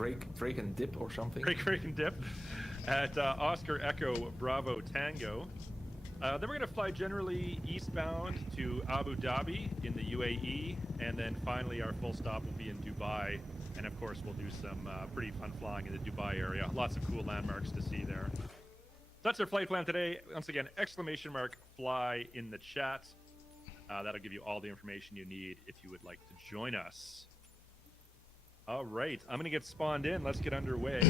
break and dip or something. Break and dip at Oscar Echo Bravo Tango. Then we're going to fly generally eastbound to Abu Dhabi in the UAE, and then finally our full stop will be in Dubai. And of course, we'll do some pretty fun flying in the Dubai area. Lots of cool landmarks to see there. That's our flight plan today. Once again, !fly in the chat. That'll give you all the information you need if you would like to join us. All right, I'm going to get spawned in. Let's get underway.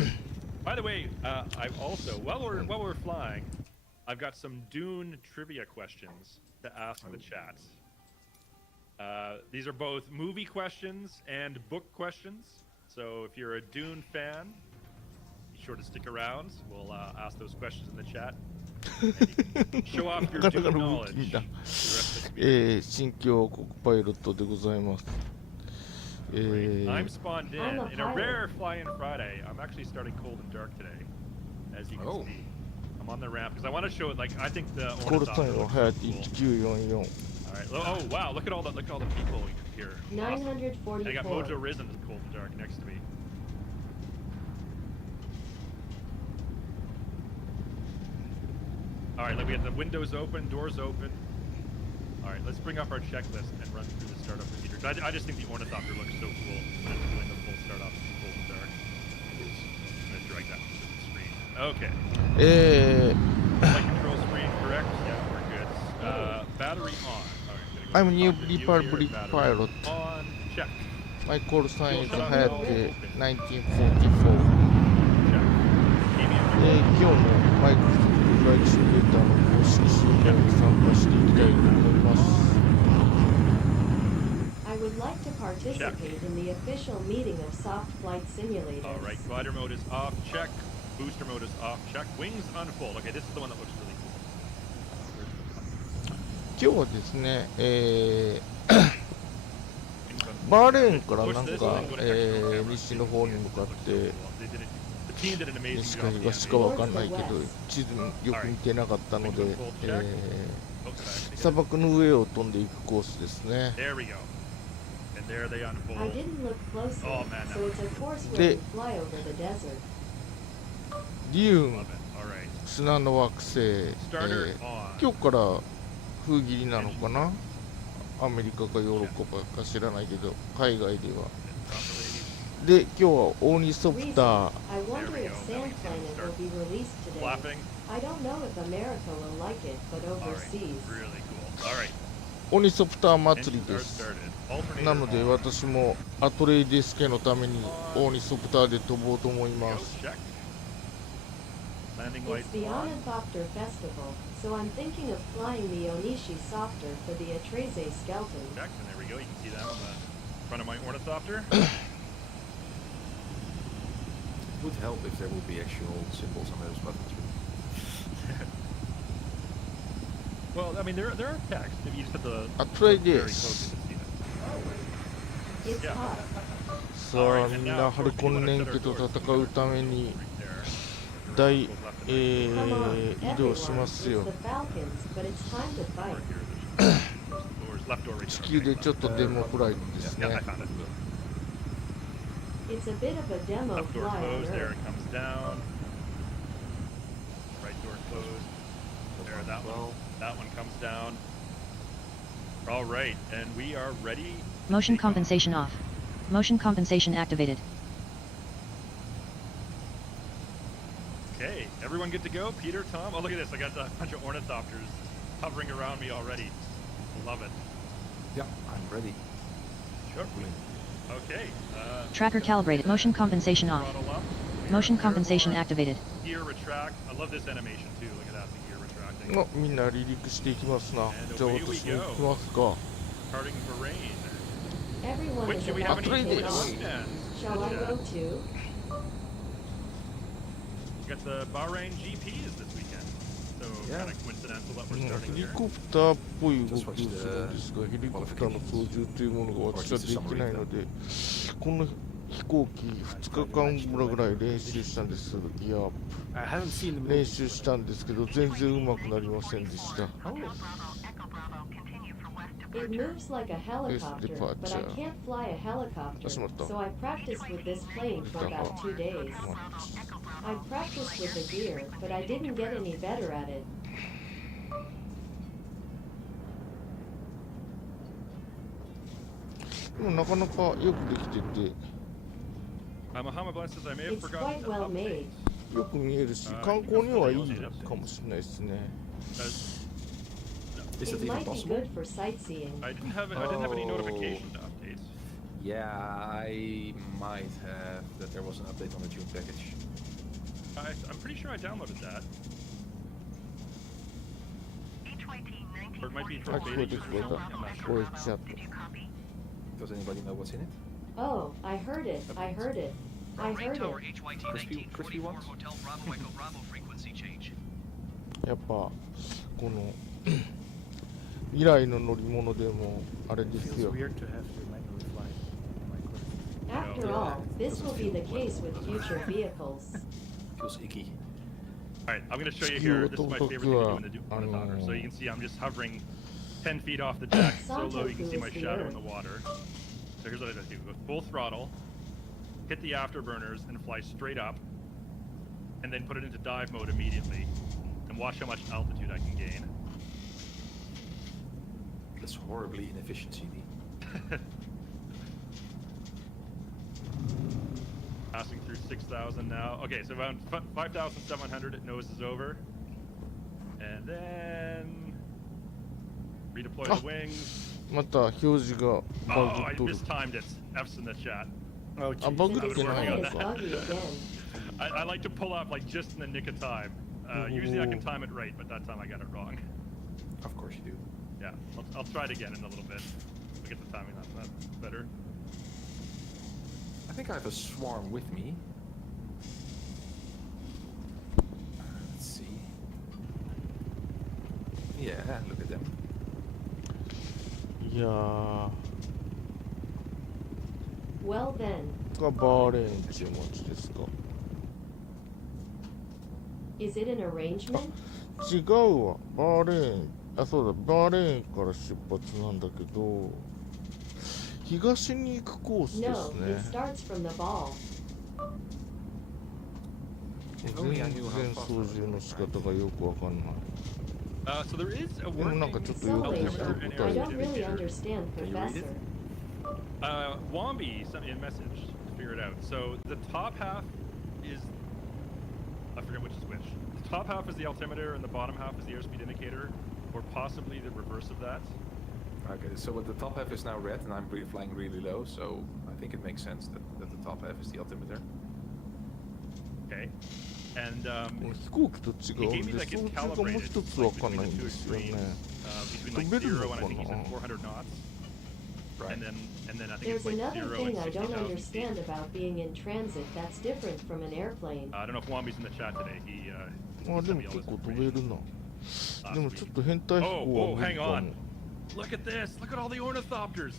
By the way, I've also, while we're flying, I've got some Dune trivia questions to ask the chat. These are both movie questions and book questions. So if you're a Dune fan, be sure to stick around. We'll ask those questions in the chat. Show off your Dune knowledge. 新疆国パイロットでございます。I'm spawned in a rare fly-in Friday. I'm actually starting cold and dark today, as you can see. I'm on the ramp because I want to show it. Like I think the Ornithopter looks so cool. All right. Oh wow! Look at all the people here. 944. I got Mojo Risen in cold and dark next to me. All right. Look, we have the windows open, doors open. All right. Let's bring up our checklist and run through the startup procedure. I just think the Ornithopter looks so cool when it's doing the full startup cold and dark. I'm gonna drag that to the screen. Okay. Flight control screen correct? Yeah, we're good. Battery on. I'm a new Republic pilot. On, check. My call sign is Hayate 1944. Check. 今日もマイクロソフトフライトシミュレーターの公式集会に参加していきたいと思います。I would like to participate in the official meeting of soft flight simulators. All right, glider mode is off, check. Booster mode is off, check. Wings unfold. Okay, this is the one that looks really cool. 今日はですね、バーレーンからなんか、西の方に向かって西か東かわかんないけど地図よく見てなかったので、砂漠の上を飛んでいくコースですね。で、デューン、砂の惑星、今日から封切りなのかな、アメリカかヨーロッパか知らないけど海外では。で、今日はオーニソプター、オーニソプター祭りです。なので私もアトレイデスケのためにオーニソプターで飛ぼうと思います。It's the Ornithopter Festival, so I'm thinking of flying the Ornithopter for the Atreze skeleton. Check, and there we go. You can see that on the front of my Ornithopter. It would help if there would be actual symbols on those buttons. Well, I mean, there are text. If you just have the Atreze. It's hot. さあ、みんなハルコンネンケと戦うために大、移動しますよ。地球でちょっとデモフライトですね。It's a bit of a demo Left door fly on closed, there Earth. it comes down. Right door closed. There, that one comes down. All right, and we are ready. Motion compensation off. Motion compensation activated. Okay, everyone good to go? Peter, Tom? Oh, look at this. I got a bunch of Ornithopters hovering around me already. Love it. Yeah, I'm ready. Sure. Okay. Tracker calibrated. Motion compensation off. Motion compensation activated. Gear retract. I love this animation too. Look at that, the gear retracting. のみんな離陸していきますな。じゃあ私も行きますか。Parting for rain. Everyone Which is do we about have to any take off. questions? Shall I go too? We got the Bahrain GPs this weekend. So kind of coincidental that we're ヘ starting リ here. コプターっぽい動きをするんですが、ヘリコプターの操縦というものが私はできないので、この飛行機2日間ぐらい練習したんです。ギアアップ練習したんですけど全然うまくなりませんでした。It moves like a helicopter, but I can't fly a helicopter, so I practiced with this plane for about 2 days. I practiced with the gear, but I didn't get any better at it. でもなかなかよくできてて、Muhammad Bless says I may have It's forgotten quite to well update. made. よく見えるし、観光にはいいかもしれないですね。Is It it even might be possible? good for sightseeing. I didn't have any notification to update. Yeah, I might have that there was an update on the Dune package. I'm pretty sure I downloaded that. Or it might be for あ、聞こえ beta た聞こえ users. た。 I'm not こ sure. れチャット。 Does anybody know what's in it? Oh, I heard it. I heard it. I heard it. Crispy ones? やっぱこの未来の乗り物でもあれです Feels よ。 weird to have to manually fly my course. After all, this will be the case with future vehicles. Feels icky. Alright, I'm going to show you here. This is my favorite thing to do in the Ornithopter. So you can see I'm just hovering 10 feet off the deck, so low you can see my shadow in the water. So here's what I do. Go full throttle, hit the afterburners, and fly straight up, and then put it into dive mode immediately, and watch how much altitude I can gain. That's horribly inefficient, CD. Passing through 6,000 now. Okay, so around 5,700 it noses over. And then redeploy the wings. また表示が Oh, バグ I っとる。 mistimed it. F's in the chat. Oh, あ、バグ Since っ the てない sky の is か。 buggy again. I like to pull up like just in the nick of time. Usually I can time it right, but that time I got it wrong. Of course you do. Yeah, I'll try it again in a little bit. I'll get the timing on that better. I think I have a swarm with me. Let's see. Yeah, look at them. いやー、 Well then, がバーレーンっていう街ですか。 is it an arrangement? 違うわ、バーレーン。あ、そうだ、バーレーンから出発なんだけど、東に行くコースで No, す it ね。 starts from the ball. 全然操縦の仕方がよくわかんない。 So there is a でもなんかちょっと So よくできた Asia, 答 I え don't で。 really understand, Can you read it? Professor. Wombi sent me a message to figure it out. So the top half is, I forget which is which. The top half is the altimeter and the bottom half is the airspeed indicator, or possibly the reverse of that. Okay, so the top half is now red and I'm flying really low, so I think it makes sense that the top half is the altimeter. Okay. And 飛行機と違 he うん gave me で、 like 操 it's 縦がもう calibrated 一つ like わかんない between ん the で two すよね。 extremes, between like 飛べる 0 and の I か think he な said 400 knots. Right. And then I think There's it's like another 0 and thing I don't 60,000 feet. understand about being in transit that's different from an airplane. I don't know if Wombi's in the chat today. He あ、でも sent me all 結 this 構飛べ information るな。 last でもちょっ week. と変態飛行は Oh, 無理 hang かも on.。Look at this! Look at all the ornithopters!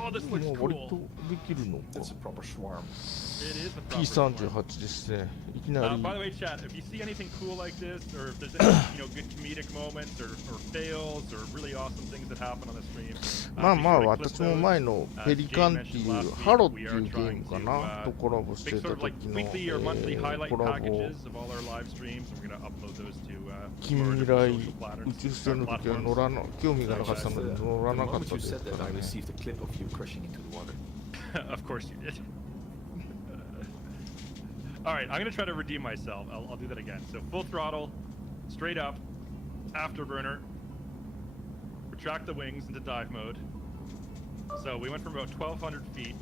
Oh, this も looks う割 cool. とできるのか。 That's a proper swarm. It is a proper swarm. P38 ですね。いきなり。 By the way, chat, if you see anything cool like this, or if there's any, good comedic moments, or fails, or really awesome things that happen on the stream, まあ be まあ sure to clip 私も those. 前のペリカンっていうハロっていうゲームかなとコラボして Big た sort of like 時の weekly or monthly highlight コラボ packages of all our live streams, and we're going to upload those to 近 our 未 different 来 social platforms. 宇宙船の時は乗らな興味がなかったので The 乗らなかっ moment た you です said か that, ら I ね。 received a clip of you crashing into the water. Of course you did. Alright, I'm going to try to redeem myself. I'll do that again. So full throttle, straight up, afterburner, retract the wings into dive mode. So we went from about 1,200 feet.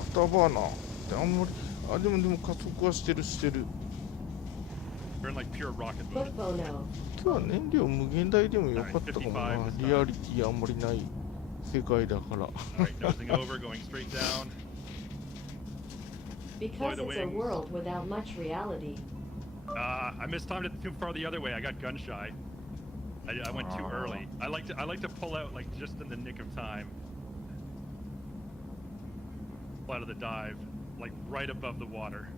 アフターバーナーってあんまりあでも加速はしてる。 We're in like pure rocket Foot mode. phono. 今日は燃料無限大でもよかったかもな。リアリティあんまりない世界だから。 Alright, nosing over, going straight down. Because the it's a wings. world without much reality. I mistimed it too far the other way. I got gun shy. I went too early. I like to pull out like just in the nick of time. Pull out of the dive, like right above the water.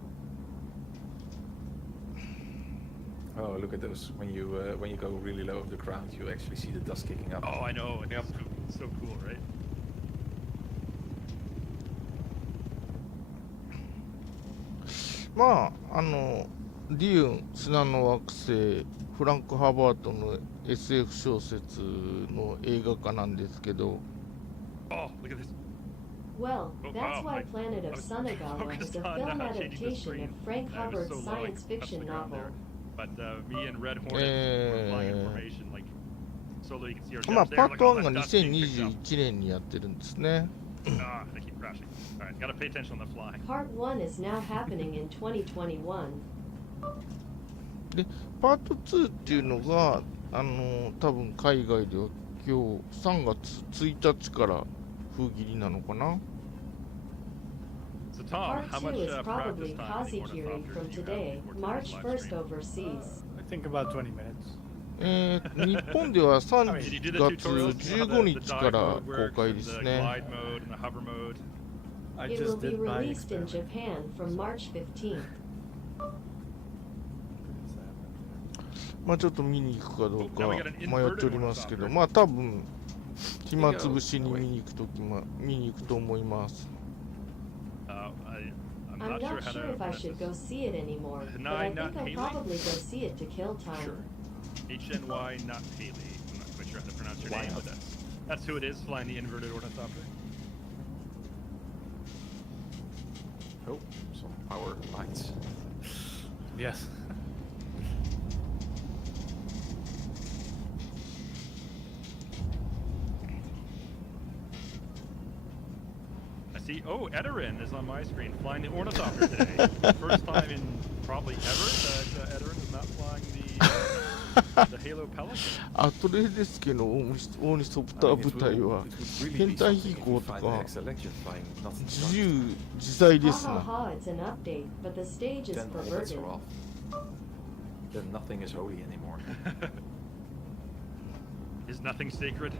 Oh, look at those. When you go really low off the ground, you actually see the dust kicking up. Oh, I know. It's so cool, right? まあデューン砂の惑星フランク・ハバートの SF 小説の映画化なんですけど、 Oh, look at this. Well, Oh, that's wow, why I Planet of was Sunagawa focused is a on, film changing the adaptation screen. of Frank I was Hubbard's so low, I science touched fiction the ground novel. there. But me and Red Hornet were flying in formation, like, so that you can see our まあ ships there. パー Like, ト all 1が that dust being picked up. 2021年にやってるんですね。 Ah, they keep crashing. All right, gotta pay attention on the fly. Part 1 is now happening in 2021. でパート2っていうのが多分海外では今日3月1日から封切りなのかな。 So Tom, Part how 2 much is practice probably time in the Kazikiri Ornithopter from do you have today, before March today's live 1st stream? overseas. I think about 20 minutes. 日本では3 Did you do 月 the tutorials? You know how 15 the 日 dive から mode 公 works 開 and です the ね。 glide mode and the hover mode. I It will just be did my released in experiment. Japan from March 15th. まあちょっと見に行くかどうか迷っておりますけど、まあ多分暇つぶしに見に行くと思います。 I'm I'm not sure if I should go see it anymore, but I think I'll probably go see it to kill time. Sure. HNY, not Haley. I'm not quite sure how to pronounce your Why name, not? but that's who it is, flying the inverted ornithopter. Oh, some power lights. Yes. I see. Oh, Edarin is on my screen, flying the ornithopter today. First time in probably ever that Edarin is not flying the Halo Pelican. アトレーデス家のオーニソプター部隊は It would really 編 be 隊 something 飛 if 行 we と find か the Excellent flying not 自由自在で Ha す ha な。 ha, it's an update, but the stage is then all bets perverted. are off. Then nothing is holy anymore. Is nothing sacred?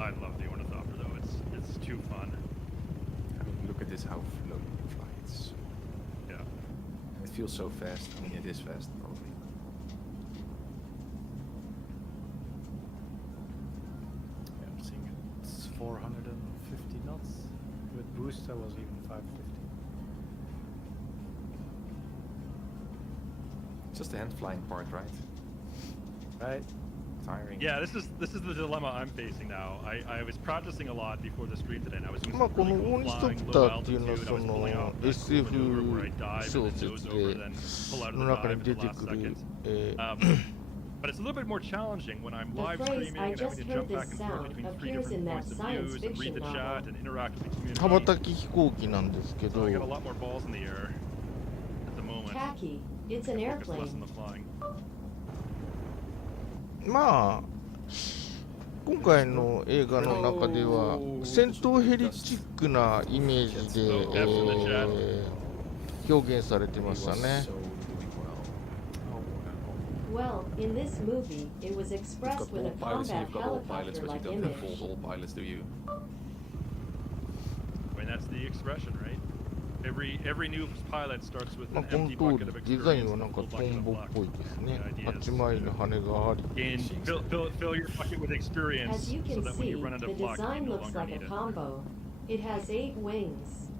I love the ornithopter though. It's too fun. I mean, look at this, how low you can fly. It's, Yeah. it feels so fast. I mean, it is fast, probably. Yeah, I'm seeing it's 450 knots. With boost, I was even 550. Just the hand flying part, right? Right? Tiring. Yeah, this is the dilemma I'm facing now. I was practicing a lot before the stream today, and I was doing まあ some こ really のオ cool ーニスト flying, プタ low ーっていうの altitude. は I そ was pulling の off that cool SF maneuver where I dive 小 and then 説 nose over, で then pull out of の the 中 dive に at 出 the て last くる second. But it's a little bit more challenging when I'm The live phrase, streaming "I and having just to heard jump this back and forth sound," between three appears in different that points of science views and read fiction the novel. chat and interact with the community. 羽ばたき飛行機なんですけ So ど I got a lot more balls in the air at the moment. Khaki, it's an Focus less on airplane. the flying. まあ今回の映画の中では戦闘ヘリチックなイメージで、表現されてましたね。 So doing well. Well, in this movie, it was You've expressed got with a all pilots and combat you've got all pilots, but you helicopter-like don't have image. all pilots, do you? I mean, that's the expression, right? Every new pilot starts with まあ an この empty 通 bucket り of デザイ experience ンはな and ん a か full ト bucket ン of ボっ luck. ぽいですね。 The idea is 8枚の羽があり。 Gain, fill your bucket with experience As you so can that when see, you run the into luck, you design no looks longer like need a it. combo. It has 8 wings.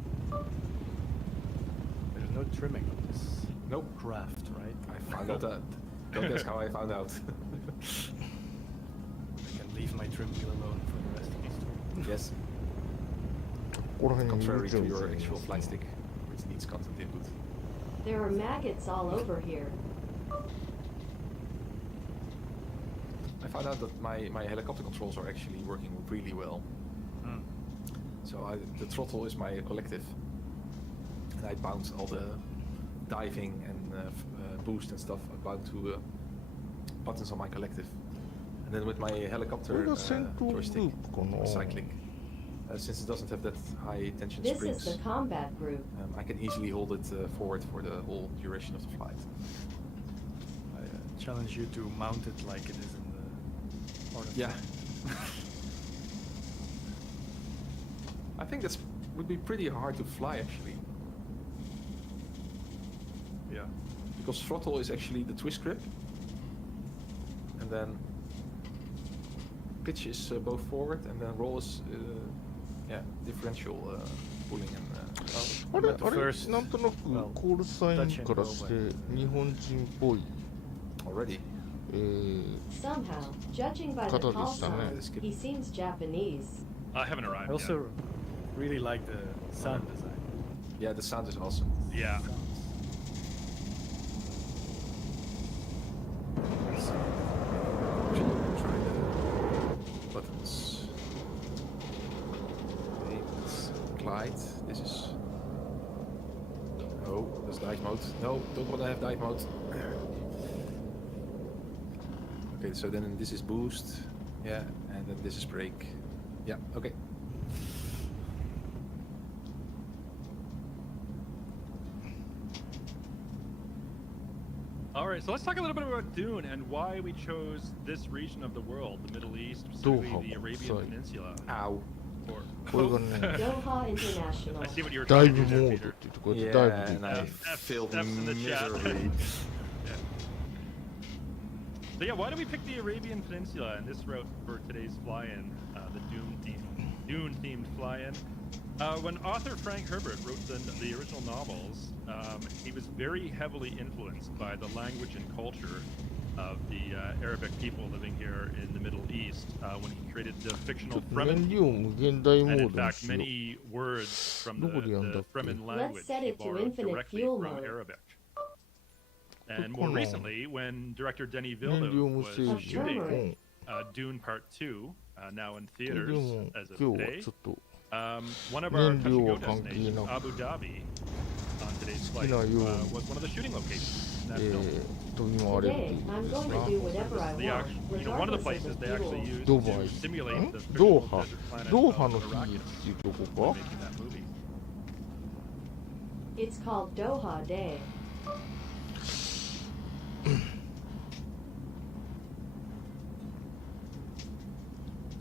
There's no trimming on this Nope. craft, right? I found out that. Don't ask how I found out. I can leave my trim wheel alone for the rest of this tour. Yes, ここら辺にいる contrary じゃ to ん。 your actual flight stick, which needs constant input. There are maggots all over here. I found out that my helicopter controls are actually working really well. Hmm. So the throttle is my collective, and I bounce all the diving and boost and stuff. I bound to buttons on my collective, and then with my これ helicopter が戦闘グル joystick ープかな。 cycling, since it doesn't have that high tension This springs, is the combat group. I can easily hold it forward for the whole duration of the flight. I challenge you to mount it like it is in the Ornithopter. Yeah. I think that's would be pretty hard to fly actually. Yeah. Because throttle is actually the twist grip, and then pitch is both forward, and then roll is differential pulling and. あれ、あ the れ、 first- なんとなくコールサインからして日本人っぽい、 Already. Somehow, judging by the Kata call deshita ne. sign, he seems Japanese. I haven't I arrived also really like the sound design. Yeah, the sound is awesome. yet. Yeah. So, try the buttons. Okay, let's glide. This is. No, that's dive mode. No, don't want to have dive mode. Okay, so then this is boost. Yeah, and then this is brake. Yeah, okay. All right, so let's talk a little bit about Dune and why we chose this region of the world, the Middle East, specifically Doha, the Arabian sorry. Peninsula. Ow. Or, これがね、 Doha International. I see what you were ダイ trying ブ to do モ there, ード Peter. って言ってこうやって Yeah, ダイブで and I failed F's in the chat. miserably. So yeah, why did we pick the Arabian Peninsula and this route for today's fly-in, the Dune-themed fly-in? When author Frank Herbert wrote the original novels, he was very heavily influenced by the language and culture of the Arabic people living here in the Middle East when he created the ちょ fictional っと Fremen 燃料 people. 無限大モ And ー in ドに fact, しよう。 many words from the Fremen language set he it to borrowed infinite directly fuel from mode. Arabic. And more Come on. recently, when director Denis 燃料 Villeneuve 無 was 制限。 shooting Dune Part 2, now in で theaters も as of 今日は today, ちょっと one of our touch and go 燃料は関係 destinations, なく Abu Dhabi, on today's 好 flight, きなように was one of the shooting locations. in that film. 飛び回れると Today, いう I'm です going な to。do whatever I They want, actually, one of the regardless places of the they actually fuel. used ドバイ to simulate ん the ド fictional ーハ desert planet ドー of ハの日 Arrakis っていうと when こか making that movie. It's called Doha Day.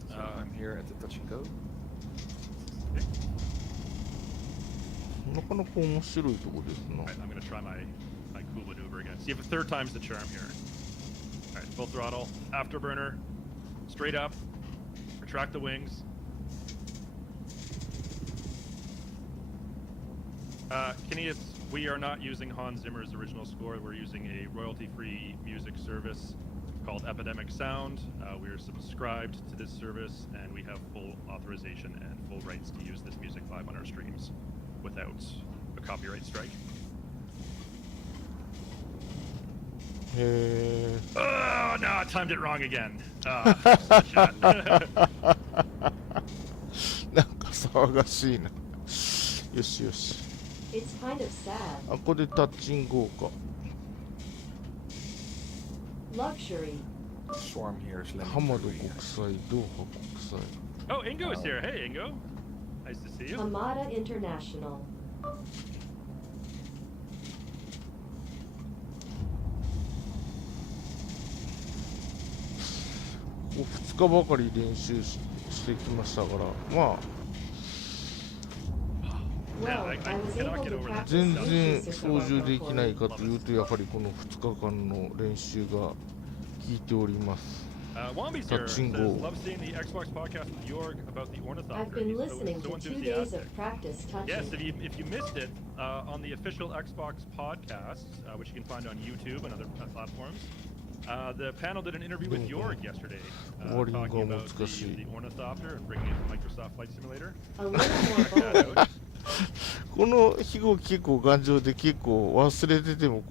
So I'm here at the touch and go. なかなか面白いとこですな。 Alright, I'm gonna try my cool maneuver again. See if a third time's the charm here. Alright, full throttle, afterburner, straight up, retract the wings. Kineas, we are not using Hans Zimmer's original score. We're using a royalty-free music service called Epidemic Sound. We are subscribed to this service, and we have full authorization and full rights to use this music live on our streams without a copyright strike. へ Oh, no, I timed it wrong again. なんか騒がしいな。よしよし。 It's kind of sad. あ、ここでタッチンゴーか。 Luxury. Swarm here is landing ハマド very 国 high. 際、ドーハ国際。 Oh, Ingo is here. Hey, Ingo. Nice to see you. Hamada International. ここ2日ばかり練習してきましたから、まあ Well, I I was cannot able get to over that. practice 全 the 然 basis 操 of our 縦できない report. かというと、やはりこの2日間の練習が効いております。 Womby's here. Says, Touch and go. love seeing the Xbox podcast with Jorg about the Ornithopter. I've been He's listening so to 2 days enthusiastic. of practice Yes, touching. if you missed it on the official Xbox podcast, which you can find on YouTube and other platforms, the panel did an interview with Jorg yesterday, talking about the Ornithopter and bringing it to Microsoft Flight Simulator. A little more bold. この飛行機結構頑丈で結構忘れてても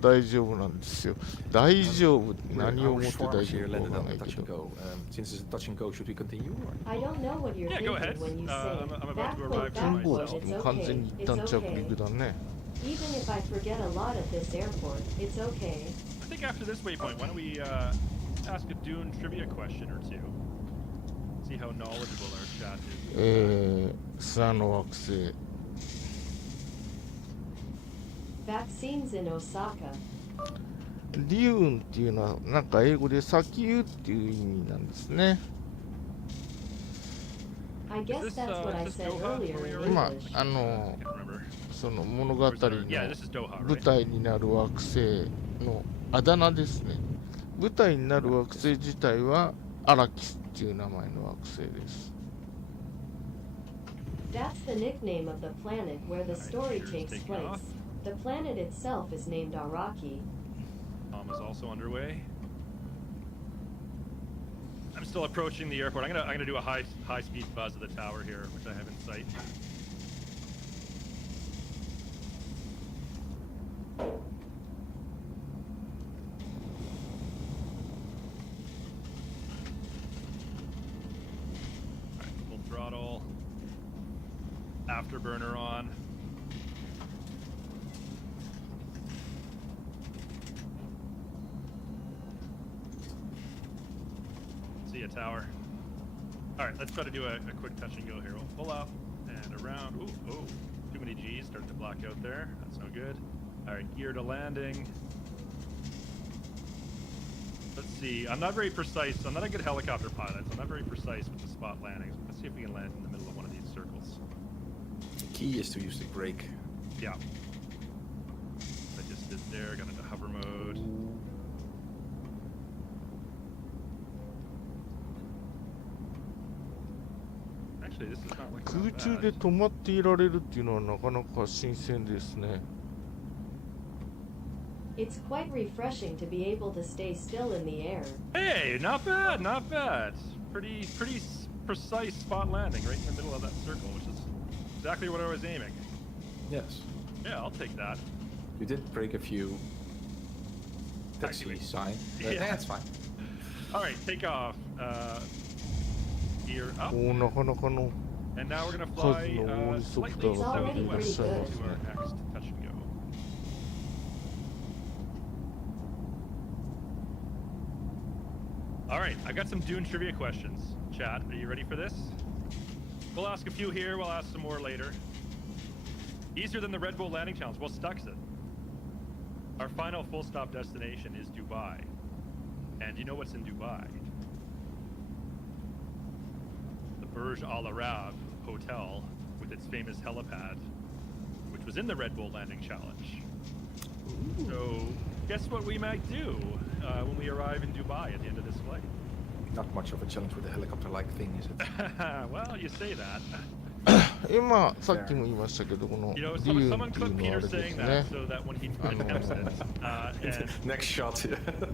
大丈夫なんですよ。大丈夫。何をも Our って大 swarms 丈 here 夫かわ landed から on な the い touch け and ど。 go. Since it's a touch and go, should we continue? Or? I don't know what you're Yeah, go thinking ahead. when you say I'm about to backflip, arrive to my backflip, myself. it's もう完全に okay, 一旦 it's 着 okay. 陸だね。 Even if I forget a lot at this airport, it's okay. I think after this waypoint, why don't we ask a Dune trivia question or two? See how knowledgeable our chat is. 砂の惑星。 Vaccines in Osaka. デューンっていうのはなんか英語で砂丘っていう意味なんですね。I I guess that's what I said earlier in ま English. あ Can't remember. その物語の Yeah, this is Doha, 舞 right? 台になる惑星のあだ名ですね。舞台になる惑星自体はアラキスっていう名前の惑星です。That's the nickname of the planet where the story takes place. The planet itself is named Araki. Is also underway. I'm still approaching the airport. I'm gonna do a high speed buzz of the tower here, which I have in sight. Alright, full throttle. Afterburner on. See a tower. Alright, let's try to do a quick touch and go here. We'll pull up and around. Ooh, oh, too many G's starting to block out there. That's no good. Alright, gear to landing. Let's see. I'm not very precise. I'm not a good helicopter pilot, so I'm not very precise with the spot landings. Let's see if we can land in the middle of one of these circles. The key is to use the brake. Yeah. I just did there. Got into hover mode. Actually, this is not looking 空 that 中 bad. で止まっていられるっていうのはなかなか新鮮ですね。 It's quite refreshing to be able to stay still in the air. Hey, not bad, not bad. Pretty precise spot landing right in the middle of that circle, which is exactly what I was aiming. Yes. Yeah, I'll take that. You did break a few taxi Actually, sign. yeah. That's fine. All right, take off. Gear up. おお、なかなかの And now we're gonna 数 fly のオーニソプタ slightly ーが飛んでいらっしゃい southwest ます to ね。 our next touch and go. All right, I got some Dune trivia questions. Chat, are you ready for this? We'll ask a few here. We'll ask some more later. Easier than the Red Bull landing challenge. Well, Stuxit. Our final full stop destination is Dubai. And you know what's in Dubai? The Burj Al Arab Hotel with its famous helipad, which was in the Red Bull landing challenge. So, guess what we might do when we arrive in Dubai at the end of this flight? Not much of a challenge with the helicopter-like thing, is it? Well, you say that. 今さっきも言いましたけど、この You know, ディ someone ーンっていう clip のはあ Peter れです saying ね that。so that when he attempts it, and Next shot.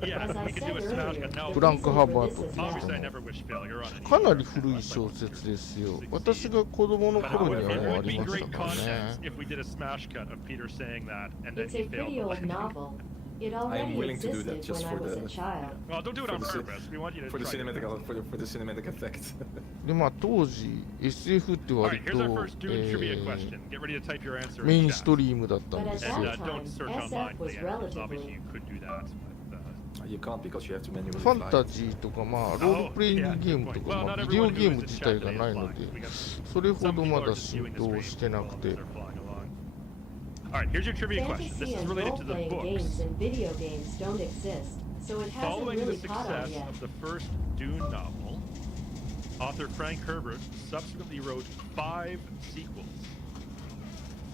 yeah, As I we could do a said smash earlier, cut. No, フランク・ハーバート this って is いう obviously 人 I の never wish failure on any. かなり古い小説ですよ。私が子供の But 頃 it にはもうあ would り be まし great たからね content。if we did a smash cut of Peter saying that and then It's he a failed. pretty the old landing. novel. It I'm already willing to do that existed just when I for was the- a child. Well, don't do it For on the purpose. We want you to For the try cinematic, it. for the cinematic effect. で、まあ当時 SF って割 Alright, と、 here's our first Dune trivia question. Get ready to type your answer メイ in ン chat. ストリームだったん But で at す And よ。 that don't time, search online SF for was the answers. relatively. Obviously, you could do that. But, You can't because you have to manually ファン fly. タジーとか、まあロールプレイングゲームとか、まあビデオゲーム自体がないので、それほどまだ浸透してなくて。 Alright, here's your trivia question. This Fantasy is and related to the role-playing books. games and video games don't exist, so it hasn't Following the really caught on success yet. of the first Dune novel, author Frank Herbert subsequently wrote 5 sequels.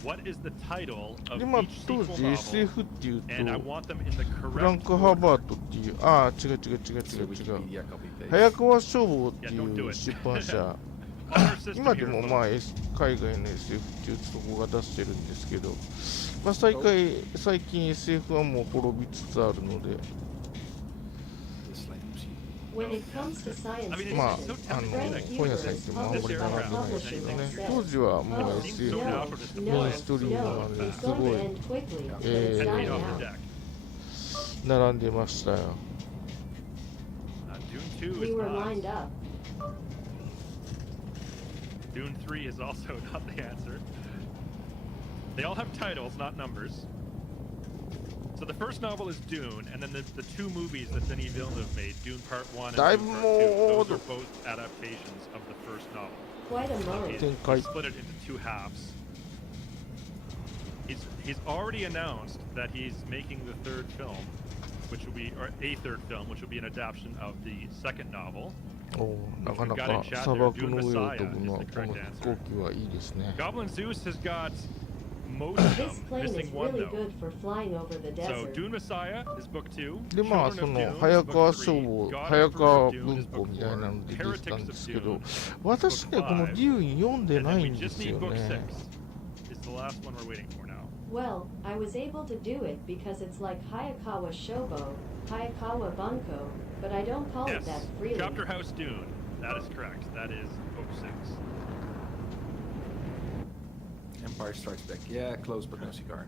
What is the title of で、まあ each 当 sequel 時 novel? SF っていう And I と、 want them in the フラン correct ク・ハー order. バートっていう、ああ、違う。 It's a Wikipedia copy paste. 早川書房ってい Yeah, don't do う it. 出版社、 On our system 今で here, も folks. まあ、海外の SF っていうとこが出してるんですけど、まあ、最近 SF はもう滅びつつあるので、 This like, oopsie. When it comes to science I mean, まあ it's so 本屋さん行ってもあんまり並んでないですけどね、当時はもう Oh, SF no, メイ no, ンストリームな no, ので it's す going ご to い end quickly, but Eh, it's And dying feet off out. the deck. 並んでましたよ。 Dune 2 We is were not. lined up. Dune 3 is also not the answer. They all have titles, not numbers. So the first novel is Dune, and then the 2 movies that Denis Villeneuve made, Dune Part 1 and Dive Dune Part 2, those mode. are both adaptations of the first novel. Quite a mode. He split it into 2 halves. He's already announced that he's making the 3rd film, which will be, or a 3rd film, which will be an adaptation of the 2nd novel. おー、なかなか砂漠の上を飛ぶのはこの飛行機はいいですね。 Goblin Zeus has got most of This them, plane is missing one really though. good for flying over the So desert. Dune Messiah is book 2. でまあ Children そ of の Dune 早 is 川 book 書 3. 房 God 早 Emperor 川 of Dune 文 is 庫 book みたいな 4. ので出てきたん Heretics で of すけど Dune 私 is ね book この 5. デューン読んで And な then い we んで just す need よ book 6. ね。 Is the last one we're waiting for now. Well, I was able to do it because it's like Hayakawa Shobo, Hayakawa Bunko, but I don't call it that Yes, freely. Chapter House Dune. That is correct. That is book 6. Empire Strikes Back. Yeah, close but no cigar.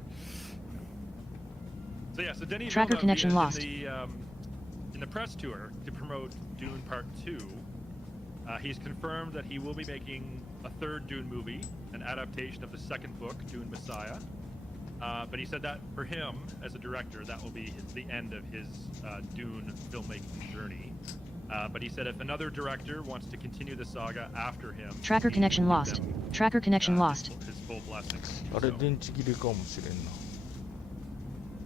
So yeah, so Denis Tracker Villeneuve connection lost. In the press tour to promote Dune Part 2, he's confirmed that he will be making a third Dune movie, an adaptation of the second book, Dune Messiah. But he said that for him, as a director, that will be the end of his Dune filmmaking journey. But he said if another director wants to continue the saga after him, Tracker he connection will give lost. them, Tracker connection lost. his full blessing. あれ So- 電池切れかもしれんな。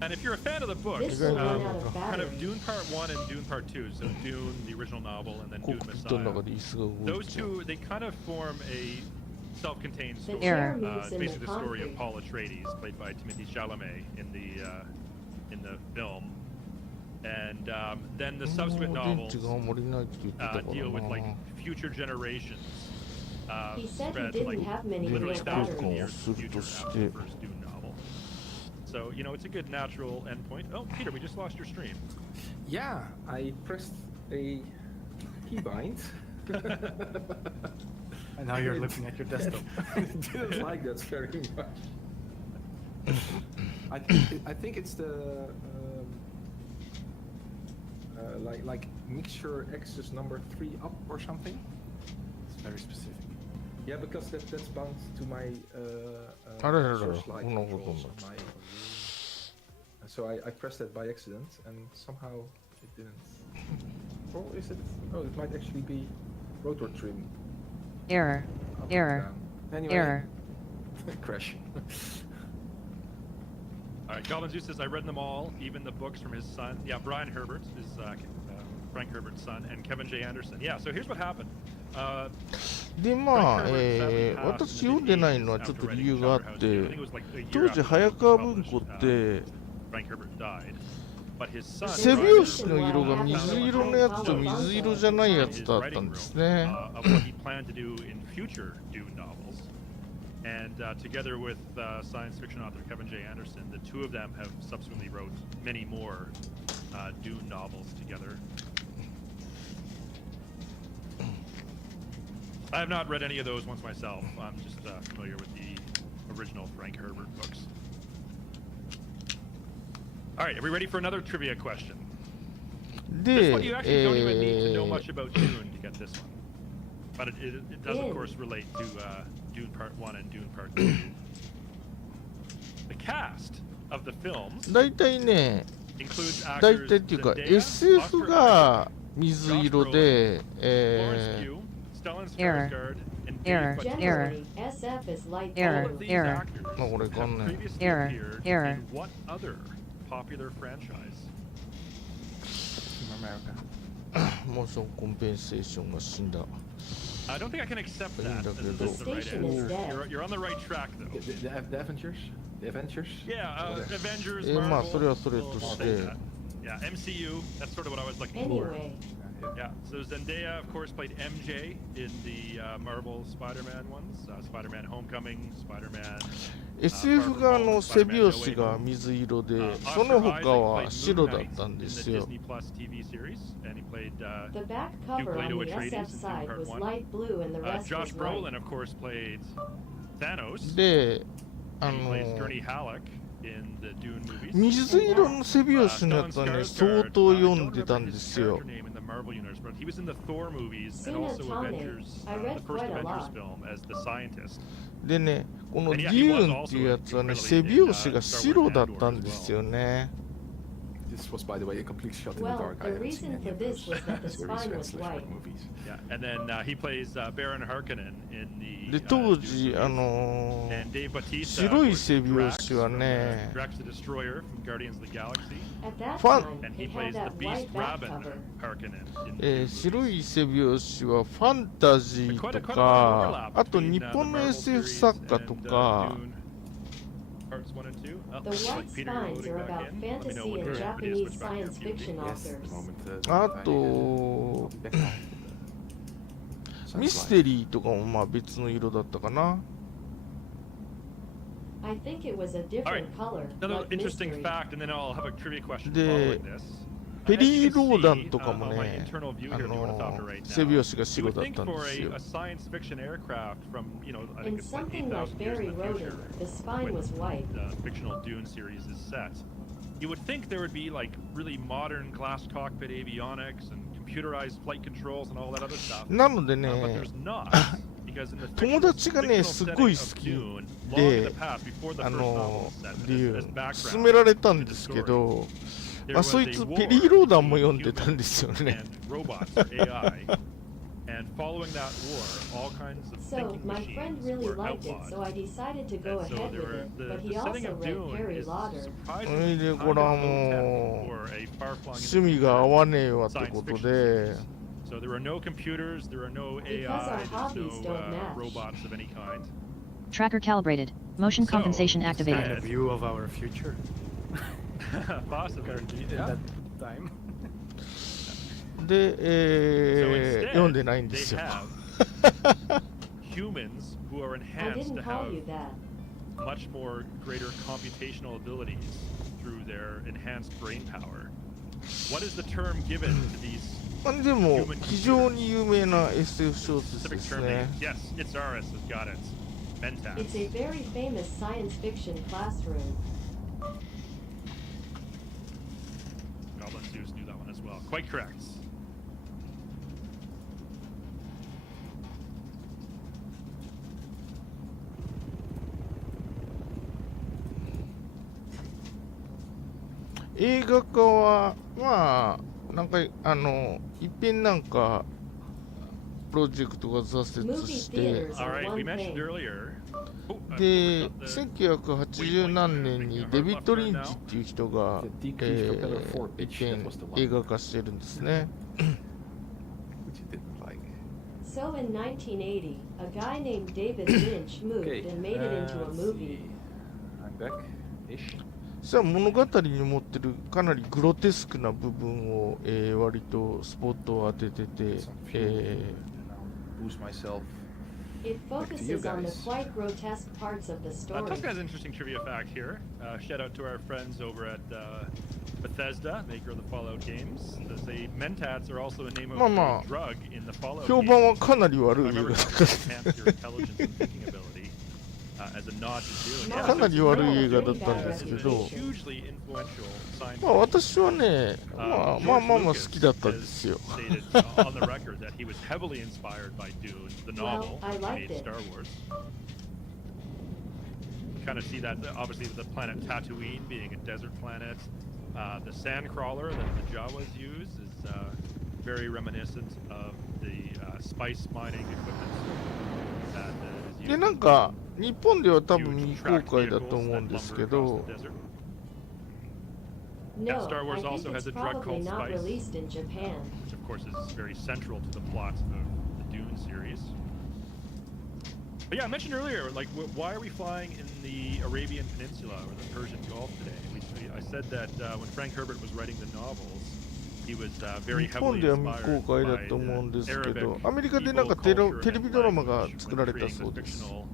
And if you're a fan of the books, This will run Um, out of kind of battery. Dune Part 1 and Dune Part 2, so Dune, the original novel, and then コッ Dune クピットの Messiah. 中で椅子が動い Those ちゃう。 two, they kind of form a self-contained story. The chair moves It's in basically the the story of concrete. Paul Atreides, played by Timothée Chalamet in the film. And then the subsequent 電 novels 池があんまりないって言ってたから deal with like な。 future generations. He said he spread didn't like have many literally real thousands of batteries. years in the future after the first Dune novel. So you know it's a good natural endpoint. Oh, Peter, we just lost your stream. Yeah, I pressed a keybind. And now you're looking at your desktop. I didn't like that very much. I think it's the like mixture access number 3 up or something. It's very specific. Yeah, because that's bound to my source light No, controls on my. So I pressed that by accident and somehow it didn't. Or is it? Oh, it might actually be rotor trim. Error. Up and Error. down. Anyway, Error. crash. All right, Goblin Zeus says I read them all, even the books from his son. Yeah, Brian Herbert is Frank Herbert's son, and Kevin J. Anderson. Yeah, so here's what happened. でまあ、私読んでないのはちょっと理由があって、当時早川文庫って背表紙の色が水色のやつと水色じゃないやつだったんですね。And together with science fiction author Kevin J. Anderson, the two of them have subsequently wrote many more Dune novels together. I have not read any of those ones myself. I'm just familiar with the original Frank Herbert books. All right, are we ready for another trivia question? This one you actually don't even need to know much about Dune to get this one. But it does, of course, relate to Dune Part 1 and Dune Part 2. The cast of the films 大体ね、 includes 大 actors 体っていうか Zendaya, SF Oscar が水色で、 Florence Pugh, Stellan Error. Skarsgård, and Error. Dave Bautista. Generally, SF is light Error. All blue. of these Error. actors No, what I have got now. previously Error. appeared Error. in what other popular franchise? From America. モーションコンペンセーションが死んだ。 I don't think I can accept that as The the right station is answer. dead. You're on the right track, though. The Avengers? The Avengers? Yeah, Avengers, まあ Marvel, それはそれと we'll し say て、 that. Yeah, MCU, that's sort of what I was looking for. Anyway, Yeah, so Zendaya, of course, played MJ in the Marvel Spider-Man ones. Spider-Man Homecoming, Spider-Man... SF が背表紙が水色で、その他は白だったんですよ。 the back cover on the SF side was light blue and the rest Josh was light. Brolin, of course, played Thanos. で、And he plays Gurney Halleck in the Dune movies. 水色の背表紙のやつはね、相当読んでたんですよ。 He was in the Thor movies and Seen also it, Tommy. Avengers, I the read first quite a Avengers lot. film as the scientist. でね、このデューンっていうやつはね、背表紙が白だったんですよね。This was, by the way, a complete shot in the Well, dark. I the haven't seen reason any for of this those was that the series spine and was slash white. movies. Yeah, and then he plays Baron Harkonnen in the. で当 Dune 時 series. あ And Dave Bautista, 白い of course, 背拍 Drax 子は from, ね Drax the Destroyer from Guardians of the Galaxy, At that Fun. time, and he it plays had the that Beast white back Rabin cover. Harkonnen in the Dune 白 movies. い背拍子はファンタジー Quite と a bit of か overlap あと between, 日 the 本の Marvel SF series 作家と and, か Dune parts 1 and 2. Oh, The looks white like Peter spines loading are back about in. Let me know fantasy when and you're ready to Japanese switch back to science POV. fiction Yes, the authors. moment. あ I と I'll be back now. ミステリーとかもまあ別の色だったかな I think it was a All right, different color, another like interesting mystery. fact, and then I'll have a trivia question De- following this. ペ As you リ can ー・ローダ see, ンとかも on my ね internal view あ here of the の Ornithopter right 背 now, 拍子が you 白 would だっ think たんで for すよ a science fiction aircraft from, I In think it's like something like 8,000 years Barry in the wrote future, it, the spine when was white. the fictional Dune series is set. You would think there would be like really modern glass cockpit avionics and computerized flight controls and all that other stuff. なので But ね there's not. Because in the 友達がね fictional すっごい setting 好 of き Dune, long で in the past, before the あ first novel の was set, 理 as 由 background 勧められた to ん the です story, けど there まあ was そい a つ war ペリー・ローダンも between 読んでたんですよ humans ね and robots or AI. And following that war, all kinds of So, thinking my friend machines really were liked it, outlawed. so I decided to go And so ahead there with were, it, the, but he the setting also of read Dune Harry is Lauder. それ surprisingly で kind これは of も low-tech for a far-flung う趣味が合わねえわって science こと fiction で series. So there are no computers, there are no Because AI, our there's hobbies no don't match. robots of any kind. Tracker calibrated. Motion So, compensation Kind activated. of view of our future. Possibly. Currently, Yeah. at that time. で、 So instead, 読んでないんで they すよ have humans who are I enhanced to didn't call have you that. much more greater computational abilities through their enhanced brain power. What is the term given to these まあでも非常に有名な SF 小説で specific す term ね names? Yes, Itzaris has got it. Mentats. It's a very famous science fiction classroom. Goblin Zeus knew that one as well. Quite correct.映画化はまあなんかいっぺんなんかプロジェクトが挫折 Movie して theaters All are right, one we mentioned thing. earlier. Oh, I で forgot the- 1980何年にデビッド・リンチっていう人が、 The decreased propeller 一 4 pitch, that 遍 was the one 映画化してるんですね which you didn't like. So in 1980, a guy named David Lynch moved Okay, and made it into a let's movie. see. I'm back-ish. 実は物語に持ってるかなりグロテスクな部分を、割とスポットを当ててて、 Some fuel, and I'll boost myself. It Back to you focuses on the guys. quite grotesque parts of the story. Tusk has an interesting trivia fact here. Shout out to our friends over at Bethesda, maker of the Fallout games. They say mentats are also a name of Ma. a drug in the Fallout 評判は games. かなり I 悪い映 remember 画だ how った it enhanced your intelligence and thinking ability as a nod to Dune. Yeah, かなり so 悪い it's 映画だったんですけ a ど hugely influential science まあ私はね、まあ George まあまあ Lucas 好きだったん has ですよ stated on the record that he was heavily inspired by Dune, the novel, I that liked made it. Star Wars. Kind of see that, obviously, the planet Tatooine being a desert planet. The sandcrawler that the Jawas use is very reminiscent of the spice mining equipment that is used でなんか日本では多 in 分 huge 未公 tracked 開だ vehicles と思うん that ですけ lumber across ど the desert. No, Star Wars I think also has it's a drug probably called not Spice. released in Japan. Which of course is very central to the plot of the Dune series. But yeah, I mentioned earlier, like, why are we flying in the Arabian Peninsula or the Persian Gulf today? I said that when Frank Herbert was writing the novels, he was very 日本 heavily では未 inspired 公開だ by と思うん the ですけ Arabic どアメリカで people, なんかテ culture, レビ and ドラマが language 作られ when た creating そう the です fictional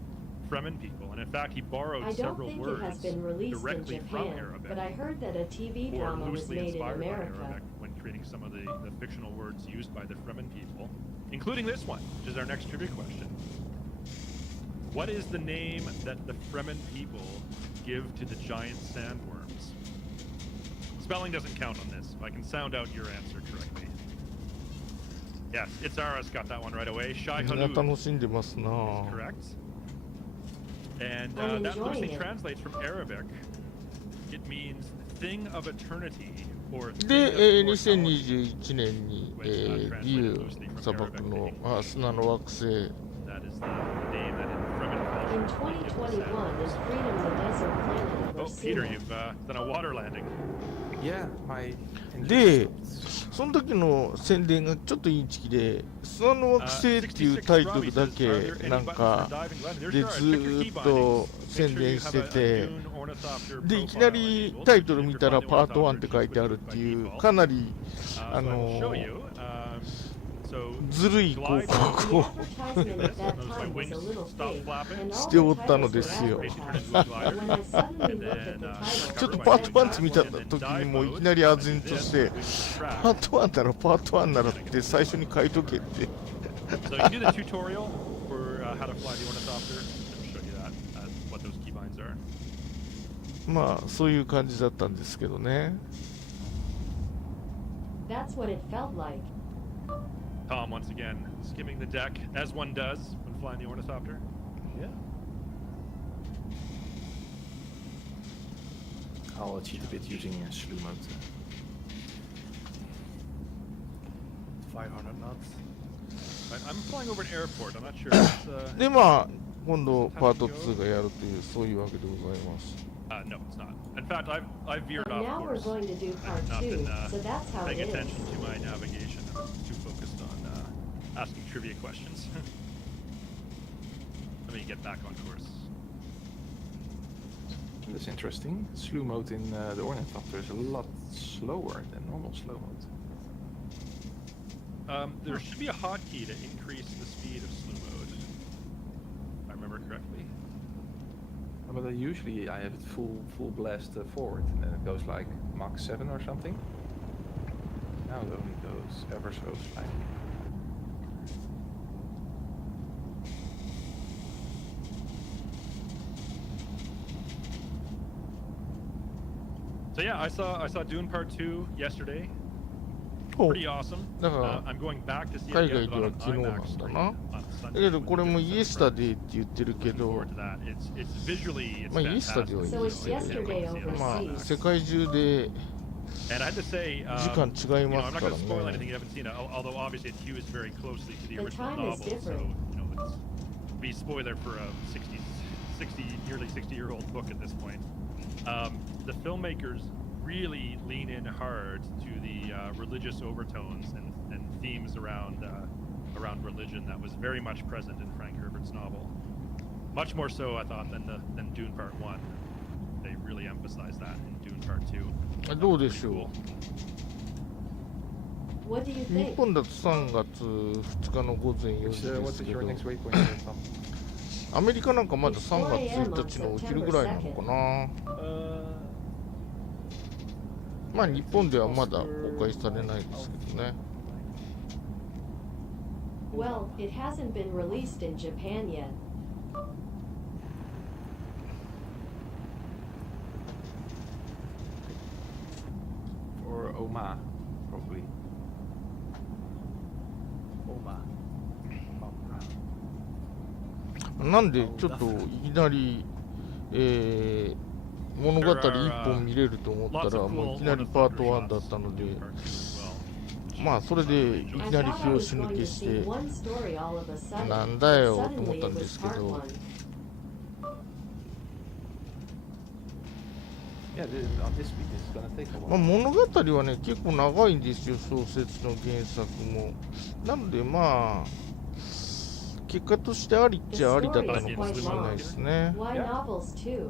Fremen people. And in fact, he borrowed I don't several think it words has been released in directly from Japan, Arabic. but I heard that a TV Or drama was loosely made in inspired by America. Arabic when creating some of the fictional words used by the Fremen people, including this one, which is our next trivia question. What is the name that the Fremen people give to the giant sandworms? Spelling doesn't count on this. I can sound out your answer correctly. Yes, Itzaris got that one right away. Shai みんな Halud 楽しんでますな is correct. And I'm that enjoying loosely it. translates from Arabic. It means thing of eternity or で、2021年に、デュー砂漠の砂の惑星 that is the name that from it In 2021 is Freedom the Desert Planet Oh, over Peter, Sina. you've done a water landing. Yeah, my engine で stopped. その時の宣伝がちょっとインチキで砂の惑星っていうタイトルだけなんかでずーっと宣伝しててでいきなりタイトル見たらパート1って書いてあるっていうかなりずるい広告を The advertisement at that time was a little fake, and all してお the ったの titles で were すよ advertised. But when I suddenly looked at the ちょっ title, とパート1って見た時にもういきなり唖然としてパート1ならパート1ならって最初に書いとけって So you can do the tutorial for how to fly the Ornithopter. I'll show you that, what those keybinds are. まあそういう感じだったんですけどね that's what it felt like. Tom once again skimming the deck, as one does when flying the Ornithopter. Yeah. I'll cheat a bit using slew mode. 500 knots. I'm flying over an airport. I'm not sure. It's, でまあ今度パート2がやるというそういうわけでございます no, it's not. In fact, I've veered But off now we're course. going to do part I've not 2, been so that's how it paying is. attention to my navigation. I'm too focused on asking trivia questions. Let me get back on course. That's interesting. Slew mode in the Ornithopter is a lot slower than normal slow mode. There should be a hotkey to increase the speed of slew mode, if I remember correctly. But usually I have it full blast forward, and then it goes like Mach 7 or something. Now it only goes ever so slightly. So yeah, I saw Dune Part 2 yesterday. お Pretty awesome. だから I'm going back to see 海 it 外 again で on は an 昨日なん IMAX だ screen な on だ Sunday けどこれ when も it イエス celebrates. タデーって言ってるけ Looking ど forward to that. It's visually it's まあイエスタデー fantastic. はいい So で it's すけど yesterday まあ overseas. 世界中で And I had to say, 時間違い you know, ま I'm す not か going to spoil ら anything ね you haven't seen. Although obviously it hews very closely to the The original time is novel, so different. you know it's be spoiler for a 60 nearly 60-year-old book at this point. The filmmakers really lean in hard to the religious overtones and themes around religion that was very much present in Frank Herbert's novel. Much more so, I thought, than Dune Part 1. They really emphasized that in Dune Part 2. どうでしょ What do you う日 think? 本だと3月2日の午前4時で What す is け your ど next waypoint, Tom? アメリカなんかまだ3月1日のお昼ぐらいなのかなまあ日本ではまだ公開されないですけどね Well, it hasn't been released in Japan yet. Or Oma, probably. Oma. なんでちょっといきなり、物語1本見れると思ったらもういきなりパート1だったのでまあそれでいき I なり thought 拍 I 子 was 抜 going け to し see て one story all of a sudden, なんだよ but と思っ suddenly たん it で was すけ part ど 1. Yeah, on this speed, this is gonna take a まあ while. 物語はね結構長いんですよ小説の原作もなのでまあ結果としてありっちゃありだったのかもしれないですね Why Yeah. novels too?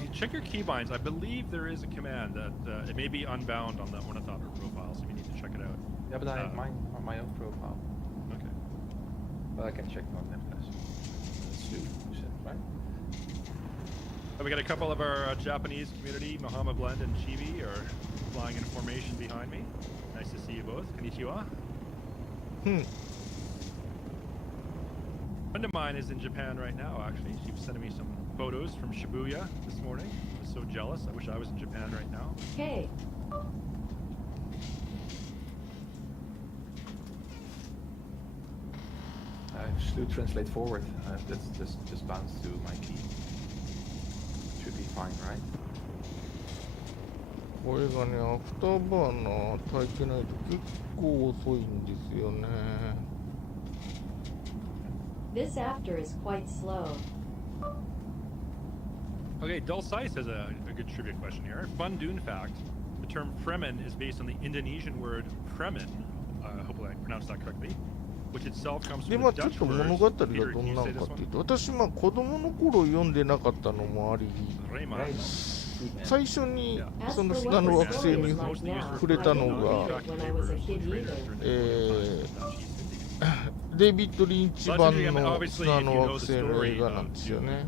You check your keybinds. I believe there is a command that it may be unbound on the Ornithopter profile, so you need to check it out. Yeah, but I have mine on my own profile. Okay. But I can check on MSFS. That's you said, right? We got a couple of our Japanese community, Muhammad Blend and Chibi, are flying in formation behind me. Nice to see you both. Konnichiwa. うん A friend of mine is in Japan right now, actually. She was sending me some photos from Shibuya this morning. I was so jealous. I wish I was in Japan right now. Hey, Slew translate forward. That's just bounce to my key. Should be fine, right? これがね、アフターバーナー焚いてないと結構遅いんですよね。This after is quite slow. Okay, Dulcice has a good trivia question here. Fun Dune fact: the term Fremen is based on the Indonesian word Fremen. Hopefully I pronounced that correctly. Which itself comes で、 from まあ the ちょっ Dutch と word. 物語が Peter, ど can ん you な say の this かっていう one? と、私まあ子供の頃読んでなかったのもあり、 Raymond. 最初に As その for 砂 what の the 惑星 story に is like now, 触れ I た didn't の read が it when I was a kid either. デイビッド・リンチ版 Well, の obviously, 砂 if の you know 惑 the 星の story 映画な of んですよね。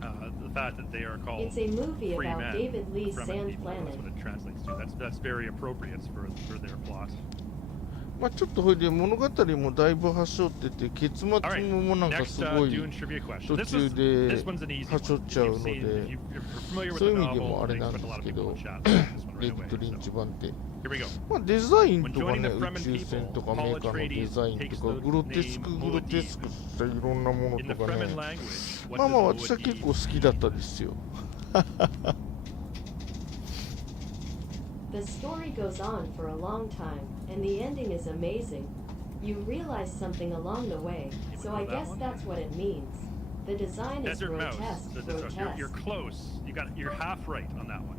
the fact that they are called It's a movie free about men, David Lee's Fremen Sand people, Planet. that's what it translates to. That's very appropriate for their plot. まあちょっとほいで物語もだいぶはしょってて、結末 All right, もなんか next すごい Dune trivia question. 途 This 中 is で this one's an easy はしょっ one. ちゃう If の you've で seen, if you're familiar with そうい the う意味で novel, もあ I れなん expect a で lot す of け people ど in chat to get this one デイ right ビッド・ away. リンチ So 版って、 here we go. まあ、デザイン When とか joining ね the 宇 Fremen 宙船 people, とかメ Paul ーカーのデ Atreides ザイン takes とか the グロテス name クグロテスク Muad'Dib. したいろんなもの In the とかね Fremen language, まあ what まあ does 私は結 Muad'Dib 構好きだったですよ。 The story goes on for a long time, and the ending is amazing. You realize something along the way, so I guess that's what it means. The design is Desert Mouse. grotesque, You're grotesque. close. You're half right on that one.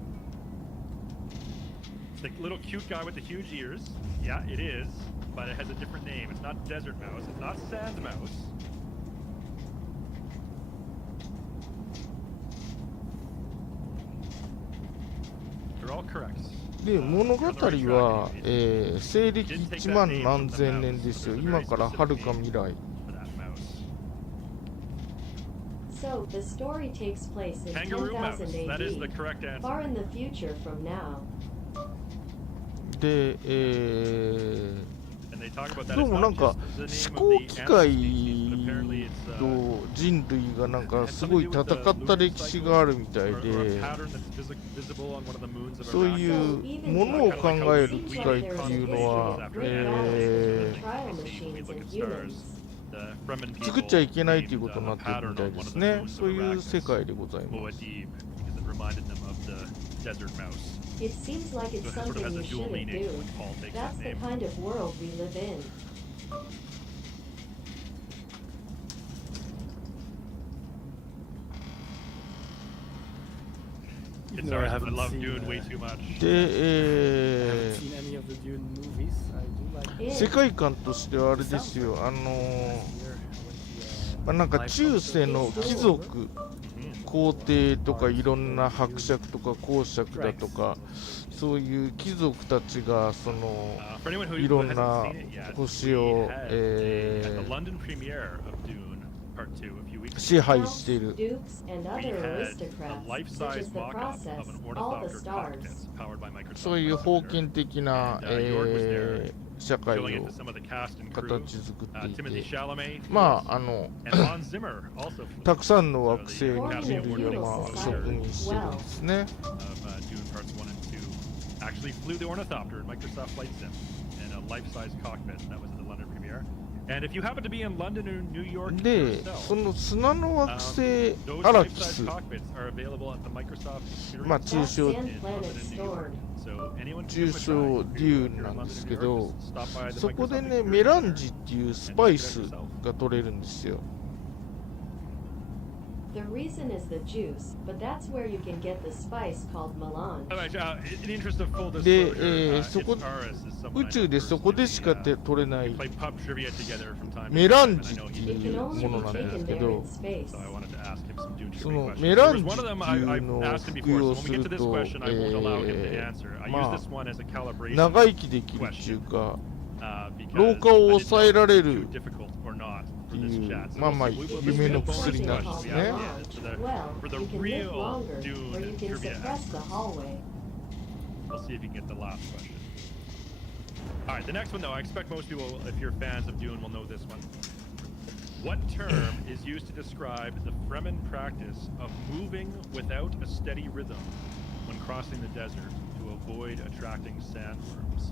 It's the little cute guy with the huge ears. Yeah, it is, but it has a different name. It's not Desert Mouse. It's not Sand Mouse. They're all correct. で物語は、西暦1万何千年ですよ。今からはるか未来。 For that mouse. So, the story takes place in Kangaroo mouse. 10,000 That is the AD, correct answer. far in the future from now. で、 And they talk about that どう it's もな not んか just the 思 name 考 of 機 the 械 ancient species, but apparently it's と人類がなんかすごい戦った歴史があるみたい or a で、 pattern that's visible on one of the moons of そう Iraq. いうものを考える機械っていうのは、 trial See, when we machines look and at humans. stars, the Fremen people 作っちゃいけないということ named になってる pattern みたい on で one す of the ね。 moons そう of いう Arrakis, 世界でございます。 Muad'Dib, because it reminded them of the desert mouse. It seems like So it's it sort of something has you a dual shouldn't meaning do. when Paul takes That's that the name. kind of world we live in. It's No, I ours. I haven't love seen, Dune way too much. で、 I haven't seen any of the Dune movies. I do like 世界観としてはあれですよ。last year. I went to, まあ、なんか中世の貴族、皇帝とかいろんな伯爵とか公爵だとか、そういう貴族たちがその For anyone who いろん hasn't な seen it yet, 星 we を、 had at the London premiere of Dune Part 2 a few weeks ago. 支配している。 Dukes, and We other had a aristocrats, which life-size is the mock-up process, of an all the Ornithopter stars. cockpit powered by Microsoft. そういう封建的な、 York was there, 社会 showing it を to some of the cast and crew. 形作ってい Timothy て、 Chalamet, まあ and Hans Zimmer also flew たくさんの惑星 So に the 人 Academy 類 Award は winning まあ職 composer 人してるんですね。 of Dune Parts 1 and 2 actually flew the Ornithopter in Microsoft Flight Sim in a life-size cockpit. That was at the London premiere. And if you happen to be in London or New York で、 yourself, その砂の惑星 those アラキス life-size、cockpits are available at the Microsoft Experience まあ通称 Sand in planet London and New York. stored. So anyone 通称デューンなんですけど、そこでね、メランジっていうスパイスが取れるんですよ。 The reason is the juice, but that's where you can get the spice called melange. In the interest of full で、 disclosure, そこ it's Aris is someone 宇 I 宙 know でそこでしか personally. 取れない We play pub trivia together from time to メラン time, ジ and I っ know て he い It can う only もの be なんです taken け there ど in、space. So I wanted to ask him some Dune そ trivia の questions. メラン There ジ was one of って them いうの I を asked him 服 before, 用 so す when we get る to this と、 question, I won't allow him to answer. I ま use あ this one as a calibration 長生きできるっていうか、 because 老化を抑えられ I る didn't know if it was too difficult or not って for this いう chat. So まあまあ we'll see. We'll 夢の see. 薬なんですね。 Yeah, Well, for the you can live real longer, or Dune you can trivia suppress the hallway. We'll see if you can get the last question. All right, the next one though, I expect most people, if you're fans of Dune, will know this one. What term is used to describe the Fremen practice of moving without a steady rhythm when crossing the desert to avoid attracting sandworms?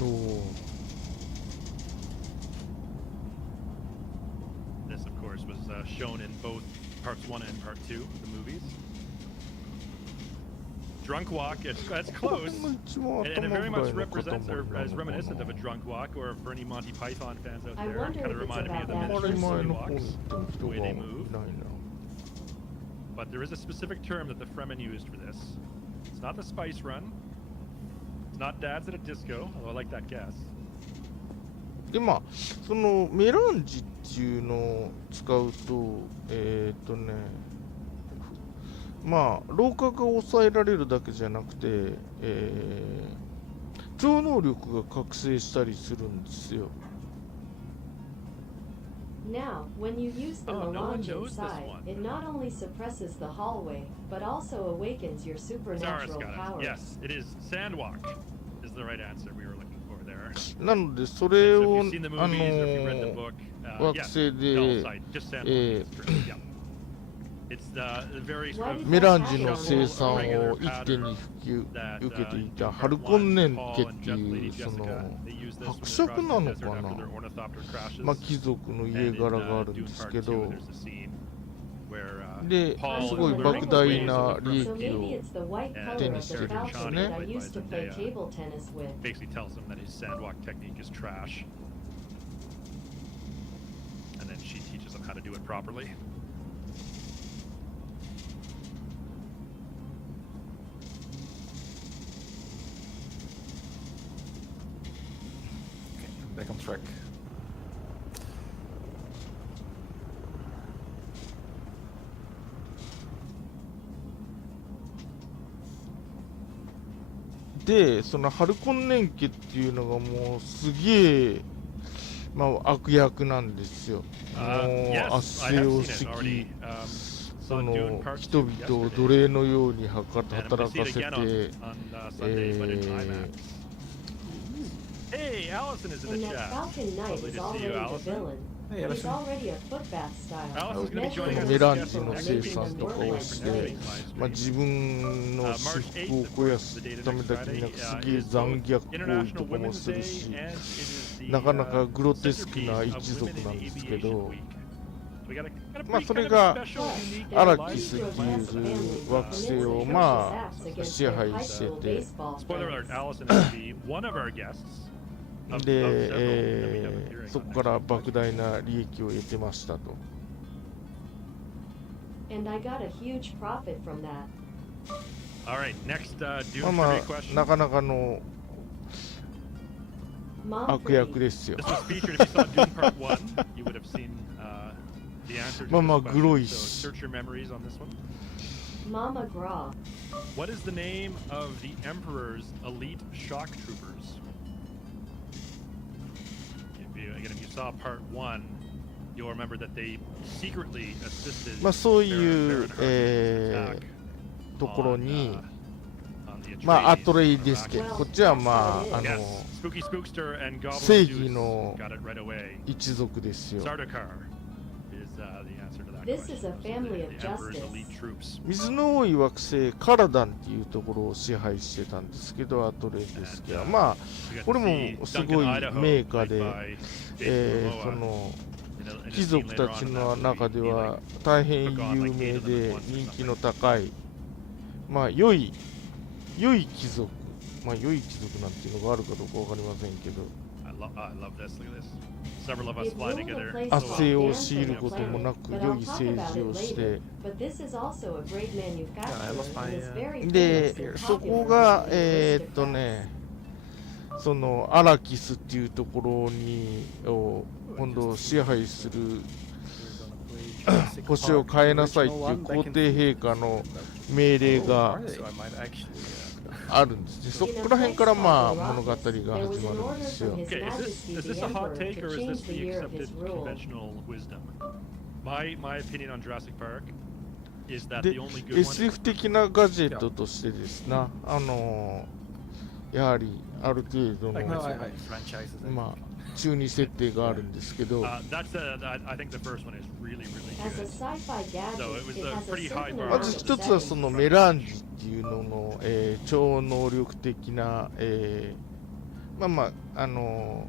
おー This, of course, was shown in both parts 1 and part 2 of the movies. drunk walk. That's close, and it very much represents or is reminiscent of a drunk walk. Or for any Monty Python fans out there, it kind of reminded me of the Minstrel walks, the way they move. But there is a specific term that the Fremen used for this. It's not the spice run. It's not dads at a disco, although I like that guess. でまあそのメランジっていうのを使うとまあ老化が抑えられるだけじゃなくて、超能力が覚醒したりするんですよ。Now, when you use the melange inside, it not only suppresses the hallway, but also awakens your supernatural powers. Yes, it is Sandwalk is the right answer we were looking for there. なのでそれを惑星で、メメランジの生産を一手に受けていたハルコンネン家っていうその伯爵なのかな、まあ貴族の家柄があるんですけど、ですごい莫大な利益を手にしてるんですね。Back on track. で、そのハルコンネン家っていうのがもうすげえ、まあ、悪役なんですよ。もう圧政をしき、その人々を奴隷のように働かせて、Hey, Allison is in the chat. Lovely to see you, Allison. He's already a footbath style. メランジの生産とかをして、まあ、自分の私腹を肥やすためだけになんかすげえ残虐行為とかもするし、なかなかグロテスクな一族なんですけど、まあそれがアラキスっていう惑星をまあ支配してて、で、そこから莫大な利益を得てましたと。まあまあなかなかの悪役ですよ。まあまあグロいし。Mama Gra. What is the name of the Emperor's elite shock troopers? If you saw part 1, you'll remember that they secretly assisted まあそういうところに、まあアトレイですけど、こっちはまあ正義の一族ですよ。水の多い惑星カラダンっていうところを支配してたんですけど、アトレイですけど、まあこれもすごい名家で、その貴族たちの中では大変有名で人気の高い、まあ良い貴族、まあ良い貴族なんていうのがあるかどうかわかりませんけど、圧政を強いることもなく良い政治をして、でそこがそのアラキスっていうところに今度支配する星を変えなさいっていう皇帝陛下の命令があるんですね。そこら辺からまあ物語が始まるんですよ。で、SF 的なガジェットとしてですな、やはりある程度のまあ中二設定があるんですけど、まず一つはそのメランジっていうのの、超能力的な、まあまあ能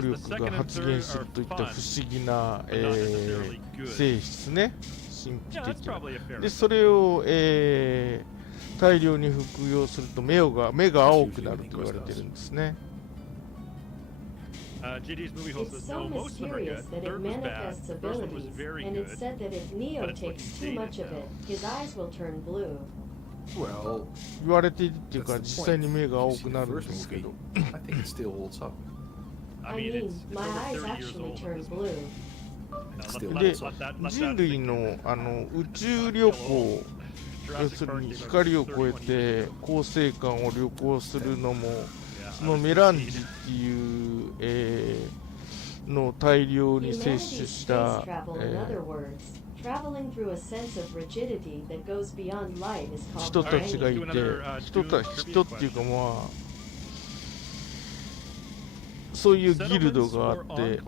力が発現するといった不思議な、性質ね、神秘 Yeah, that's 的な。 probably a fair で、 assessment. それを、大量に服用すると目が青くなると言われてるんですね。GD's movie host It's says no, so most of them are mysterious good. that it Third was bad. manifests The first one was abilities, very and good. it's said that if Neo but it's takes looking too much dated of it, his eyes will turn blue. Well, 言われているっていう that's か、 the 実際 point. に目が If 青 you see く the なるん first ですけ movie, ど、 I think it still holds up. I I mean, mean, it's my over eyes 30 years actually old. turn blue. It Let still that- で holds up. let that 人 sink 類 in. の宇宙旅行、要 Jurassic する Park に came out 光を超え 31 years て ago. 恒星間を旅行するのも、 Yeah, そ I の was メランジ 15. っていう、のを大量に摂取 Humanity's し space た、 travel, in other words, traveling through a sense of rigidity that goes beyond light is 人 called たちがい brain. て、人っていうかまあ、そういうギルドがあって、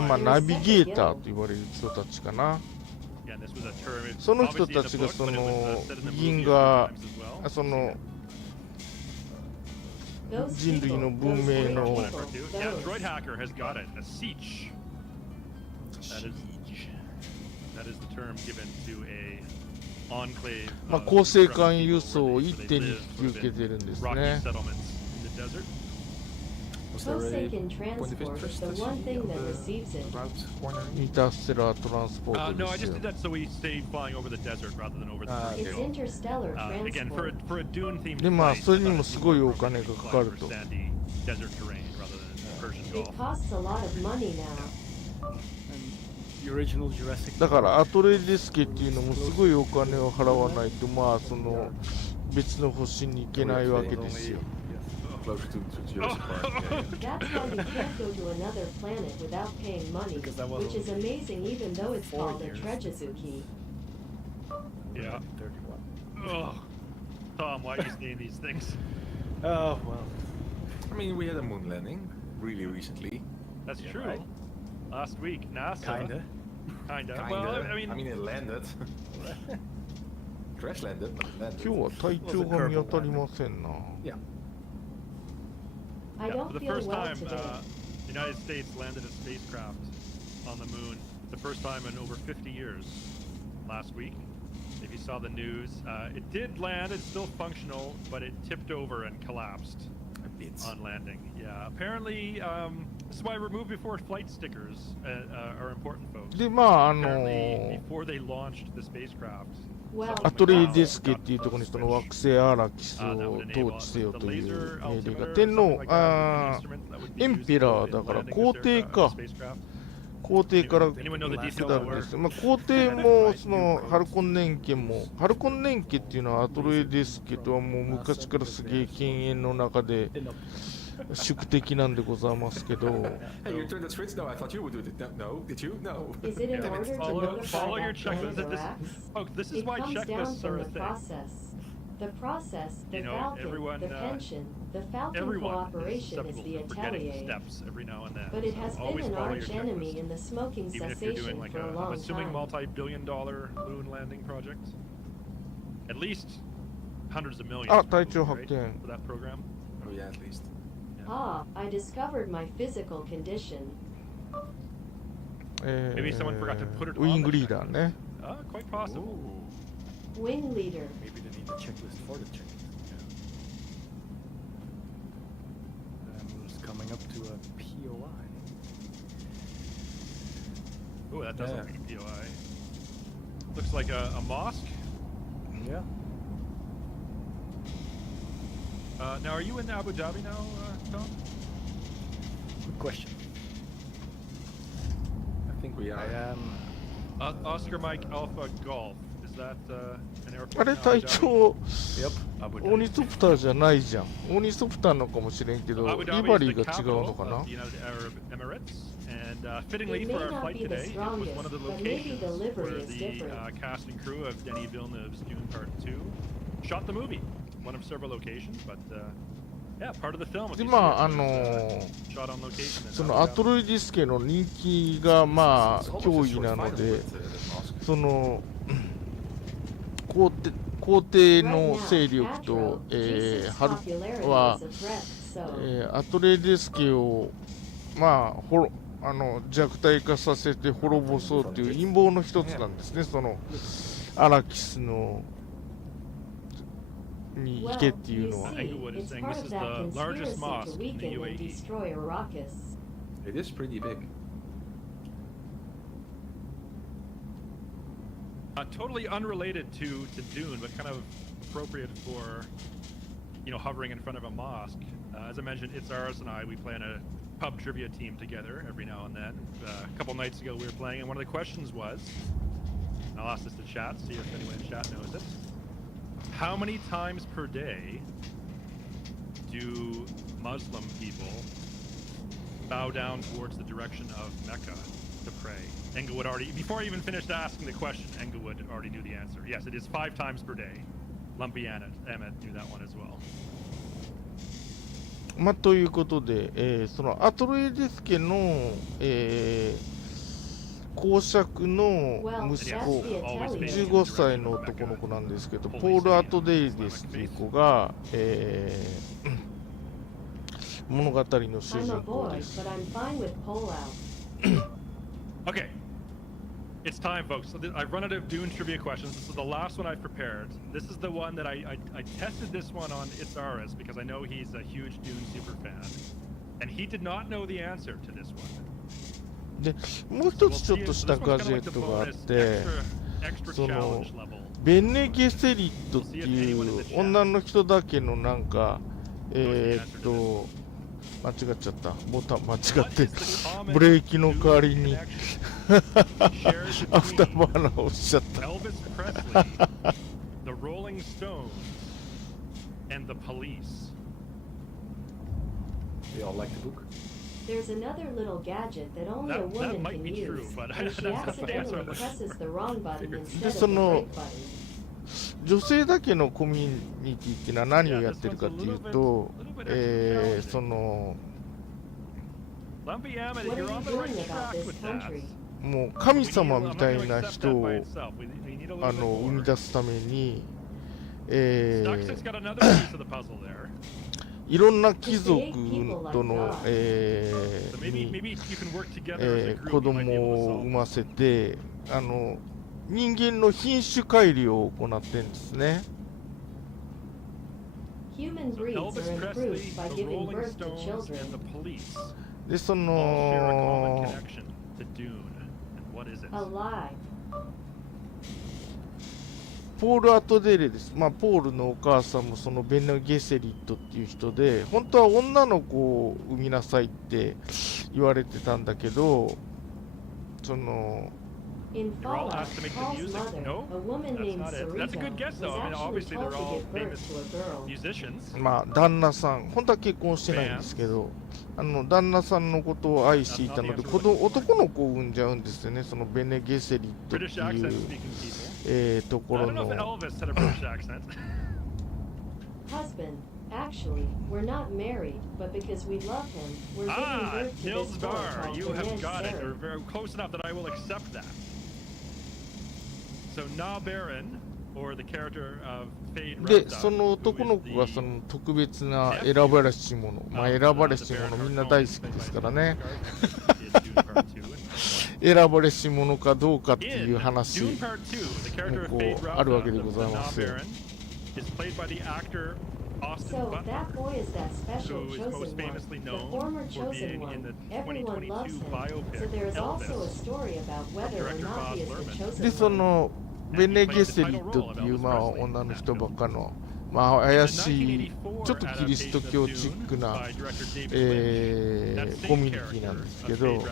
まあナビゲーターと言われる人たちかな。その人たちがその銀河、その Those 人類 people, の文 those 明 great の people, Yeah, those. Droid Hacker has got it. A siege. That is the term given to a enclave. まあ of 恒星 primitive 間 people 輸送 where を they 一手に live 引き sort 受 of けてるんです rocky ね。 settlements in the desert. Was there a Forsaken point of transport is interest the to one see thing on that the receives it. route cornering? インターステラートランスポート No, で I す just よ did。that so we stayed flying over the desert rather than over the Ah, Persian It's Gulf. interstellar Again, transport. for a Dune themed でまあ flight, それに I thought も it'd す be ごい more お金が appropriate か to か fly る over と。 sandy desert terrain rather than Persian It Gulf. costs a lot of money now. And the original Jurassic だからアトレデスケっていうのもすごいお金を払わないとまあその別の星に行けないわけですよ。 Closer to Jurassic Park. Yeah, That's why you can't go to another planet without paying money, Because that was which is amazing even though it's 4 called a years. Trejazuki. Yeah. 31. Ugh. Tom, why are you saying these things? Oh, well. I mean, we had a moon landing really recently. That's Yeah, true. right. Last week, NASA. Kinda. Kinda. Kinda. Well, I mean, it landed. Crash landed, but it landed. 今日は体調が見当たりませんな。 Yeah. I yeah, don't for the feel first well time, today. the United States landed a spacecraft on the moon. The first time in over 50 years. Last week, if you saw the news, it did land. It's still functional, but it tipped over and collapsed A bit. on landing. Yeah. Apparently, this is why remove before flight stickers are important, folks. でまあApparently, before they launched the spacecraft. Well, アトレイデスケっていうところにその惑星アラキスを統治せよという命令が天皇エンペラーだから皇帝か皇帝から下るんです。まあ皇帝もそのハルコン年家もハルコン年家っていうのはアトレイデスケとはもう昔からすげえ犬猿の中で宿敵なんでございますけど。 Hey, you turned the switch? No, I thought you would do it. No, did you? No. is it in Damn it. order to Follow notify your that planet checklist. Iraqs? Folks, this is It why comes down checklists are from a the thing. process. The process, the You know, Falcon, everyone, the pension, the Falcon Everyone is cooperation is susceptible the to forgetting atelier. steps every now and then. But it So has been always an follow your arch enemy checklist. in the smoking Even if you're doing cessation like for a I'm long assuming time. multi-billion-dollar moon landing project. At least hundreds of millions. あ、 probably, 体調発 right, 見。 for that program. Oh yeah, at least. Ah, I discovered my physical condition. Maybe someone forgot to put it ウィ on ン the グリーダー checklist. ね。 Quite possible. Wing leader. Maybe they need a checklist for the checklist. I'm just coming up to a POI. Oh, that does Yeah. look like a POI. Looks like a mosque. Yeah. Now, are you in Abu Dhabi now, Tom? Good question. I think we I are. am. Oscar Mike Alpha Golf. Is that an あ airport? れ in Abu 隊 Dhabi? 長 Yep. Abu オニソプターじゃないじゃん。オニソプターのかもしれんけど、リ Abu バ Dhabi リ is ー the が違うの capital かな of the United Arab Emirates, and fittingly It for may our not flight be the today, it was one of the strongest, but maybe locations the livery where is the different. cast and crew of Denis Villeneuve's Dune Part 2 shot the movie. One of several locations, but yeah, part of the film. if で you まあ see it, was, shot on location in そ Abu のアト Dhabi. ロイディスケの人気がまあ It's almost 脅 a 威 short なの final で with, that mosque. その皇帝の勢力と、ハルは、アトレデスケをまあ弱体化させて滅ぼそうっていう陰謀の一つなんですね。そのアラキスのに行けっていうのは。 Englewood is saying this is the largest mosque in the UAE. It is pretty big. Totally unrelated to Dune, but kind of appropriate for, you know, hovering in front of a mosque. As I mentioned, it's ours and we play on a pub trivia team together every now and then. A couple nights ago we were playing, and one of the questions was, and I'll ask this to chat, see if anyone in chat knows it. How many times per day do Muslim people bow down towards the direction of Mecca to pray? Englewood already, before I even finished asking the question, Englewood already knew the answer. Yes, it is 5 times per day. Lumpy Emmett knew that one as well. まあ、ということで、そのアトロエデス家の、公爵の息子、15歳の男の子なんですけど、ポール・アトデイデスという子が、物語の主人公です。Okay, it's time, folks. So I've run out of Dune trivia questions. This is the last one I've prepared. This is the one that I tested this one on Itzaris because I know he's a huge Dune super fan, and he did not know the answer to this one. で、もう一つちょっとしたガジェットがあって、そのベネ・ゲセリットっていう女の人だけのなんか、間違っちゃった。ボタン間違ってブレーキの代わりにアフターバーナーを押しちゃった。The Rolling Stones and the Police. They all like the book. There's another little gadget that only a woman can use, and she accidentally presses the wrong button instead of the right button. 女性だけのコミュニティっていうのは何をやってるかっていうと、そのもう神様みたいな人を生み出すために、いろんな貴族との、子供を産ませて人間の品種改良を行ってるんですね。で、そのポール・アトデーレです。まあ、ポールのお母さんもそのベネ・ゲセリットっていう人で、本当は女の子を産みなさいって言われてたんだけど、そのIn Fallout, Paul's mother, a woman named Sarita, was actually told to give birth to a girl. まあ旦那さん、本当は結婚してないんですけど、旦那さんのことを愛していたので、男の子を産んじゃうんですよね。そのベネ・ゲセリットっていう、ところの。Husband, actually, we're not married, but because we love him, we're giving birth to this boy called You have got it. You're very close enough that I will accept that. So Na Baron, or the character of Fade Rauta, で、その男の子がその特別な選ばれし者、まあ選ばれし者みんな大好きですからね。選ばれし者かどうかっていう話もこうあるわけでございます。So that boy is that special chosen one, the former chosen one. Everyone loves him. So there is also a story about whether or not he is the chosen で、そ one. のベネ・ゲセリットっていう、まあ、女の人ばっかの、まあ、怪しいちょっとキリスト教チックな、コミュニティなんですけど、 It's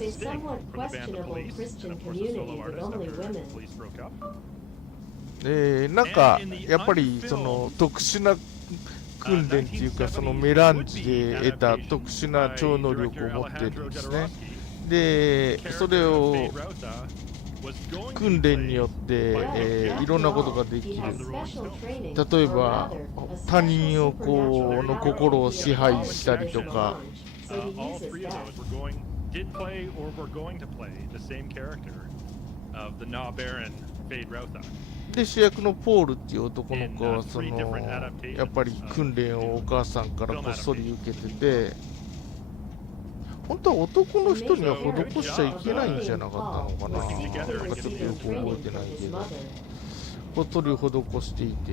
a somewhat questionable Christian community with only women. なんかやっぱりその特殊な訓練っていうか、そのメランジで得た特殊な超能力を持ってるんですね。で、それを訓練によって、いろんなことができる。例えば他人をこうの心を支配したりとか。で、主役のポールっていう男の子はそのやっぱり訓練をお母さんからこっそり受けてて、本当は男の人には施しちゃいけないんじゃなかったのかな。なんかちょっとよく覚えてないけど、小鳥を施していて。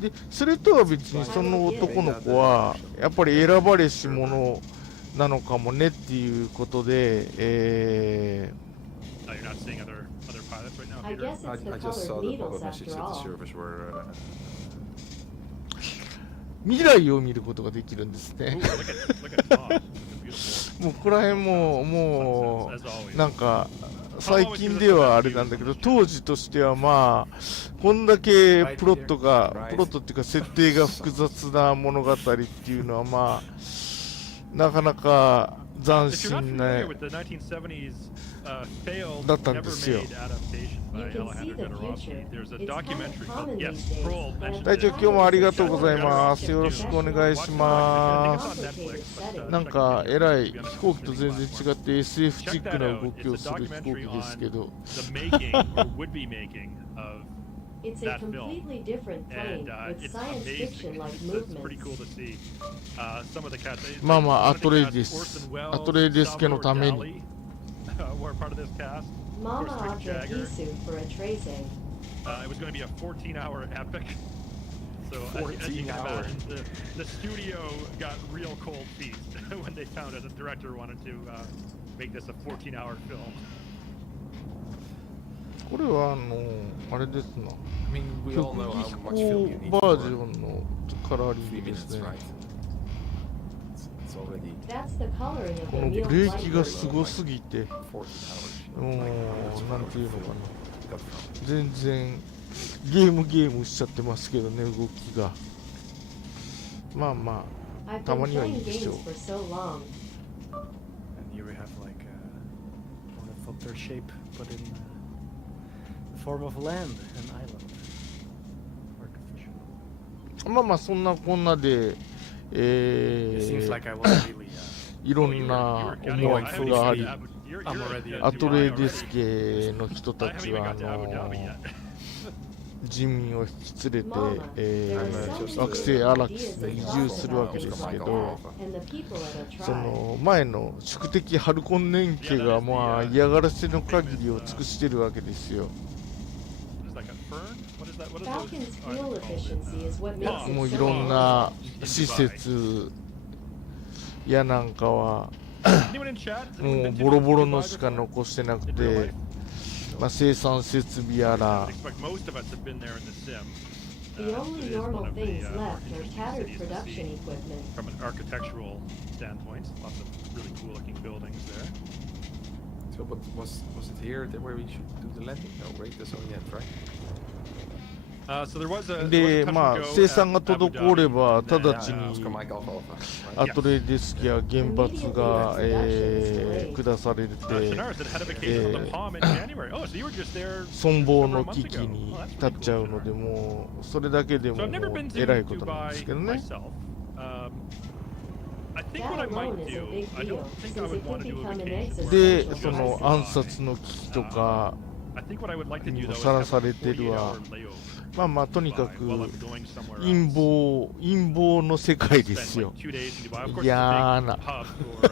で、それとは別にその男の子は、やっぱり選ばれし者なのかもねっていうことで、You're not seeing other pilots right now, I Peter? guess it's the I just colored saw the needles pop-up message after that the all. servers were. 未来を見ることができるんですね。 Ooh, look at Mom. Beautiful. もうここら辺も As always. なんか最近ではあれなんだけど、当時としてはまあこんだけプロットっていうか設定が複雑な物語っていうのはまあなかなか斬 If you're not 新 familiar な with the 1970s failed, だったん never ですよ。 made adaptation by You can see Alejandro the Jodorowsky. future. There's a It's kind of documentary called common Yes, these days, Kroll but mentioned 隊長 it. 今日もありがとうございます。よろしくお願いし Watch ま it. I す。 think it's on Netflix, but, なんかえらい check it out. 飛行機と全然違って SF チックな動きをする飛行機ですけど、 The making or would be making of It's a that film. completely different plane And with it's science amazing. fiction-like It's pretty cool movements. to see. Some of the cats. まあまあ one of the 後で cats, です。 Orson Welles, 後でですけのために。 Salvador Dali, were part of this cast. Mama Of course, Mick Opera Jagger. Gisu for a tracing. It was going to be a 14-hour epic. So as you 14 can hours. imagine, the studio got real cold feet when they found out the director wanted to make this a 14-hour film. これはあれですな。 I mean, we all 曲 know 技 how 飛 much 行 film you need バ for ージョンのカラーリン 3グです minutes, ね。 right? It's already That's the coloring of こ the の Neil ブレー Flight キが version. すごすぎて、 14 hours. もう Like, なんていうのかな。 got from. 全然ゲームしちゃってますけどね、動きが。まあま I've た been まにはいい playing でしょ games う。 for so long. And here we have like a ornithopter shape, but in the form of land, an island. Artificial. まあまあそんなこんなで、 It seems like I was really. いろんな思惑があり、 I'm already アトレーデス家の人たちは人民を引き連れて、惑星アラキスに移住するわけですけど、 And the people of the そ tribe. の前の宿敵ハルコンネン家がまあ嫌がらせの限りを尽くしてるわけですよ。 It's like a fern? What is that? What is Falcon's those? fuel efficiency is what makes もう it い so ろん awesome. な施設やなんかは Anyone in chat? もうボロボロのしか残してなくて、まあ、生産設備やら Expect most of us have been there in the sim. The only It is one normal of the, things more left are interesting tattered cities to production see equipment. from an architectural standpoint. Lots of really cool looking buildings there. So, but was it here that where we should do the landing? No, wait, that's only end, right? So there was a で、 touch ま and あ go 生産が at Abu 滞れば Dhabi, 直 and ち then, に Oscar Mike Alpha Alpha, ア right? トレーデス機や原発が、下されて、 Shannara said had a vacation on the Palm in January. Oh, so you were just there 存亡 over a の month 危機 ago. に Oh, that's 立っ pretty ちゃ cool, うので、 Shannara. もうそれだけで So も I've never been えら to いことなんです Dubai けどね。 myself. I think That what I alone might is a do, big I deal, don't think I since would it want could to do a become an vacation where で I そ just の Dubai. 暗殺の危機とか、 I think what I would like to do に though も is さら have さ a れてるわ。 48-hour layover まあまあとにかく while I'm going somewhere 陰 else. 謀の世界で Spend すよ。 like 2 days in Dubai. Of course, 嫌 it's a な big hub for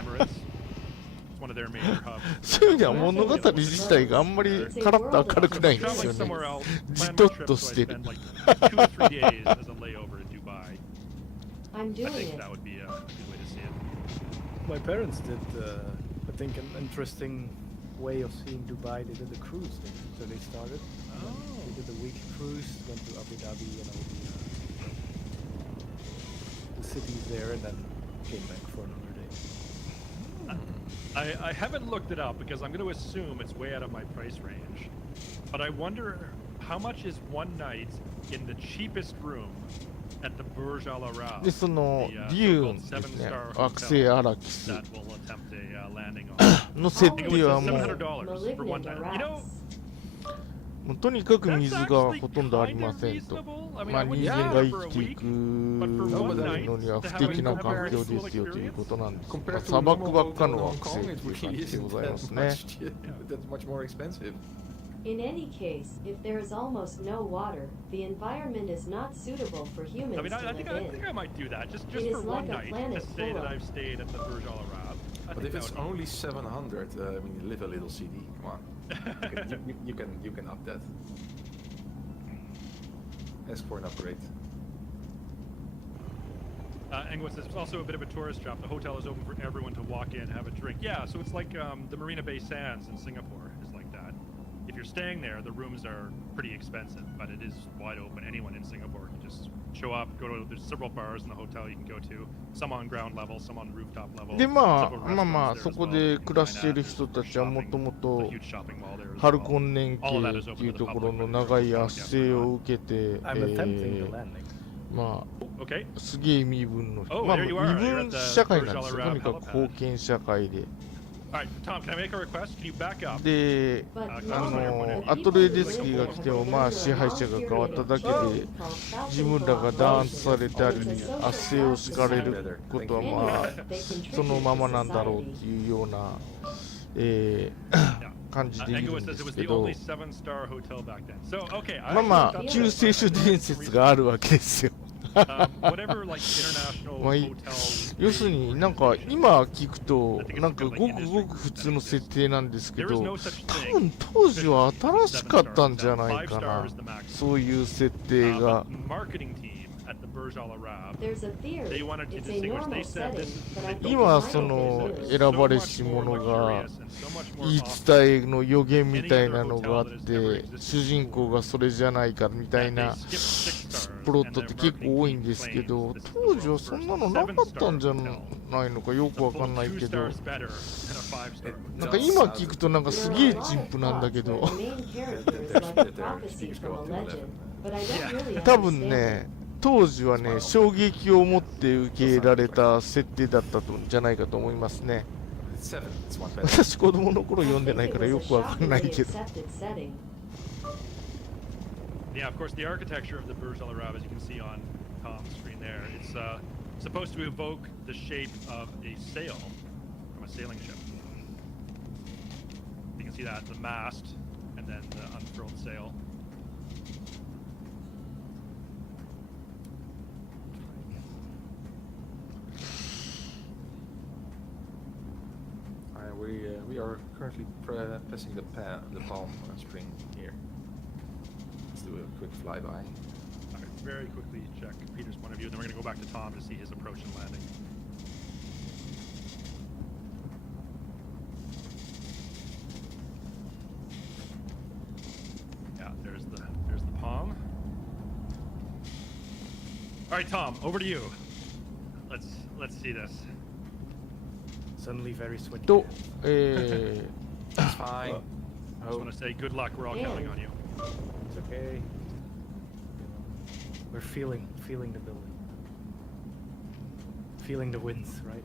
Emirates. It's one of their major hubs. そういう意味では物語自体があんまりカラッと明るくないんですよ Traveling ね。 somewhere else, じ plan と my っ trip, と so し I てる spend like 2 or 3 days as a layover in Dubai. I'm I doing think it. that would be a good way to see it. My parents did, I think, an interesting way of seeing Dubai. They did a cruise thing. So they started. They did a week cruise, went to Abu Dhabi and all the cities there, and then came back for another day. I haven't looked it up because I'm going to assume it's way out of my price range. But I wonder how much is one night in the cheapest room at the Burj Al Arab, で、その the デューン so-called ですね、 7-star 惑星 hotel アラキス that will attempt a landing on. の設 I think 定 it は was もう、 $700 for one Malignant night. You know, rats. もうとにかく that's 水が actually ほとんどあり kind ま of せんと。 reasonable. I mean, まあ I 人 wouldn't 間 stay が there 生 for a きてい week, く but for one night のには to 不 have 適な a 環 very 境 cool ですよという experience. ことなんですが、 Compared to 砂 a 漠 normal ばっか hotel の in 惑 Hong 星 Kong, と it いう感 really じでご isn't ざいま that すね。 much. That's much more expensive. In any case, if there is almost no water, the environment is not suitable for humans I mean, to I think live in. I might do that just It is for one like a night planet to say full that of- I've stayed at the Burj Al Arab. But if it's only 700, I mean, live a little CD. Come on, you can up that. Ask for an upgrade. Engwitz, it's also a bit of a tourist trap. The hotel is open for everyone to walk in, have a drink. Yeah, so it's like the Marina Bay Sands in Singapore is like that. If you're staying there, the rooms are pretty expensive, but it is wide open. Anyone in Singapore can just show up, go to, there's several bars in the hotel you can go to, some on ground level, some on rooftop level. でま several あまあまあ restaurants there そ as こ well で that you 暮ら can している dine at. 人た There's ちはもと shopping, も a と huge shopping mall there as ハル well. コン年 All of that 系 is っ open ていう to と the ころ public, の but 長い there's no 圧 guests 政 allowed. を受けて、 I'm attempting the landing. ま Okay. あすげえ身分の、 Oh, まあ there 身 you are. You're 分 at the 社会なん Burj ですよ。 Al と Arab にかく helipad. 貢献社会で。 All right, Tom, can I make a request? Can you back up? で、 But アトレデスキーが来てもまあ支配者が変わっただけで自分らが弾圧されたり圧政を敷かれることはまあそのままなんだろうっていうような、感じでいるん Engwitz で says it す was け the ど only 7-star hotel back then. So, okay. まあまあ救世主伝説があるわけですよ。 Whatever, like, international まあ hotel. 要するになんか今聞くとなんかごくごく普通の設定なんですけ There is ど no such 多 thing. 分当時は新しかったんじゃないか 5 な stars is the maximum. そういう設定が But marketing team at the Burj Al Arab. There's a They theory. wanted to It's a distinguish. normal They said this setting, is but I think 今 it's その mildly 選 so ばれ much し more 者が luxurious and so much more 言い awesome. 伝えの予言みたいなのがあって主人公がそれじゃないかみたい And な they skipped 6 stars, プロットっ and て their 結構多いん marketing ですけ team ど claims this is the 当時は world's そん first なのなかったんじゃ 7-star ないのかよくわかんない Full け 2 ど stars better than a 5-star. なんか今聞くとなんかすげえ陳腐なんだけど The main character is like a prophecy from a legend, but I don't really 多分 understand ね it. 当時はね衝撃を持って受け入れられた設定だったとじゃないかと思いますね It's 7. It's one better. 私子供の頃 I 読んで think ない it から was よ a くわかんない shockingly けど accepted setting. Yeah, of course, the architecture of the Burj Al Arab, as you can see on Tom's screen there, it's supposed to evoke the shape of a sail from a sailing ship. You can see that, the mast, and then the unfurled sail. We are currently pressing the palm spring here. Let's do a quick flyby. Okay, very quickly check Peter's point of view, and then we're going to go back to Tom to see his approach and landing. Yeah, there's the palm. All right, Tom, over to you. Let's see this. Suddenly very sweaty. と、It's fine. I just want to say good luck. We're all counting on you. It's okay. We're feeling the building. Feeling the winds, right?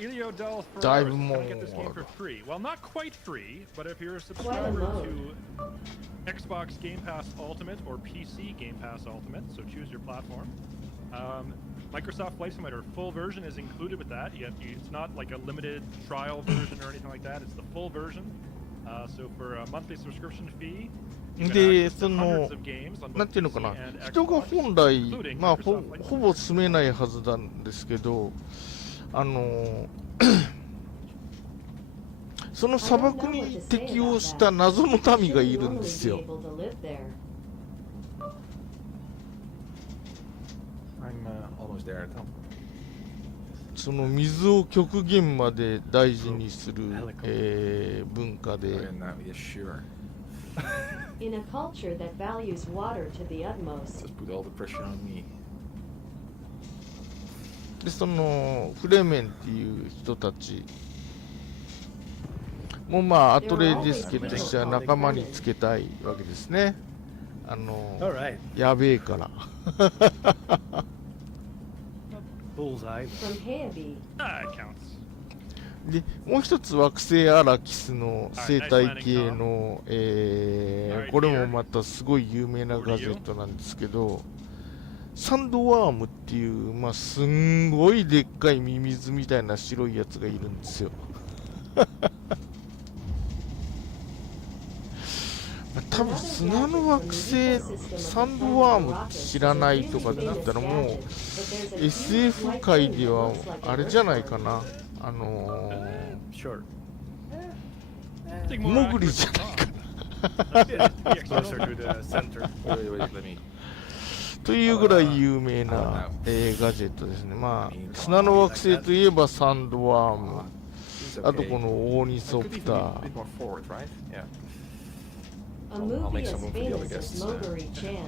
Elio Del Dive Ferraris, can I get this game more. for free? Well, not quite free, but if you're a subscriber to Xbox Game Pass Ultimate or PC Game Pass Ultimate, so choose your platform. Microsoft Flight Simulator full version is included with that. It's not like a limited trial version or anything like that. It's the full version. So for a monthly subscription fee, you can で access そ to の hundreds of games on な both んていうのか PC な and 人が Xbox, 本来 including まあ Microsoft Flight ほぼ住めないはずなんですけどその砂漠に適応した謎の民がいるんですよ。 I'm almost there, Tom. その水を極限まで大事にする、文化で Okay, now, yeah, sure. In a culture that values water to the utmost, Just put all the pressure on me. でそのフレメンっていう人たちもまあアトレデスケとしては仲間につけたいわけですね。Alright. やべえから。 Bullseye. from Heaby, Ah, it counts. でもう一つ惑星アラキスの生態系の、これもまたすごい有名なガジェットなんですけど、サンドワームっていう、まあ、すんごいでっかいミミズみたいな白いやつがいるんですよ。多分砂の惑星サンドワームって知らないとかって言ったらもう SF 界ではあれじゃないかな、モグリじゃないかなというぐらい有名な、ガジェットですね。まあ砂の惑星といえばサンドワーム、あとこのオーニソプター。A movie as famous as Moguri Chan.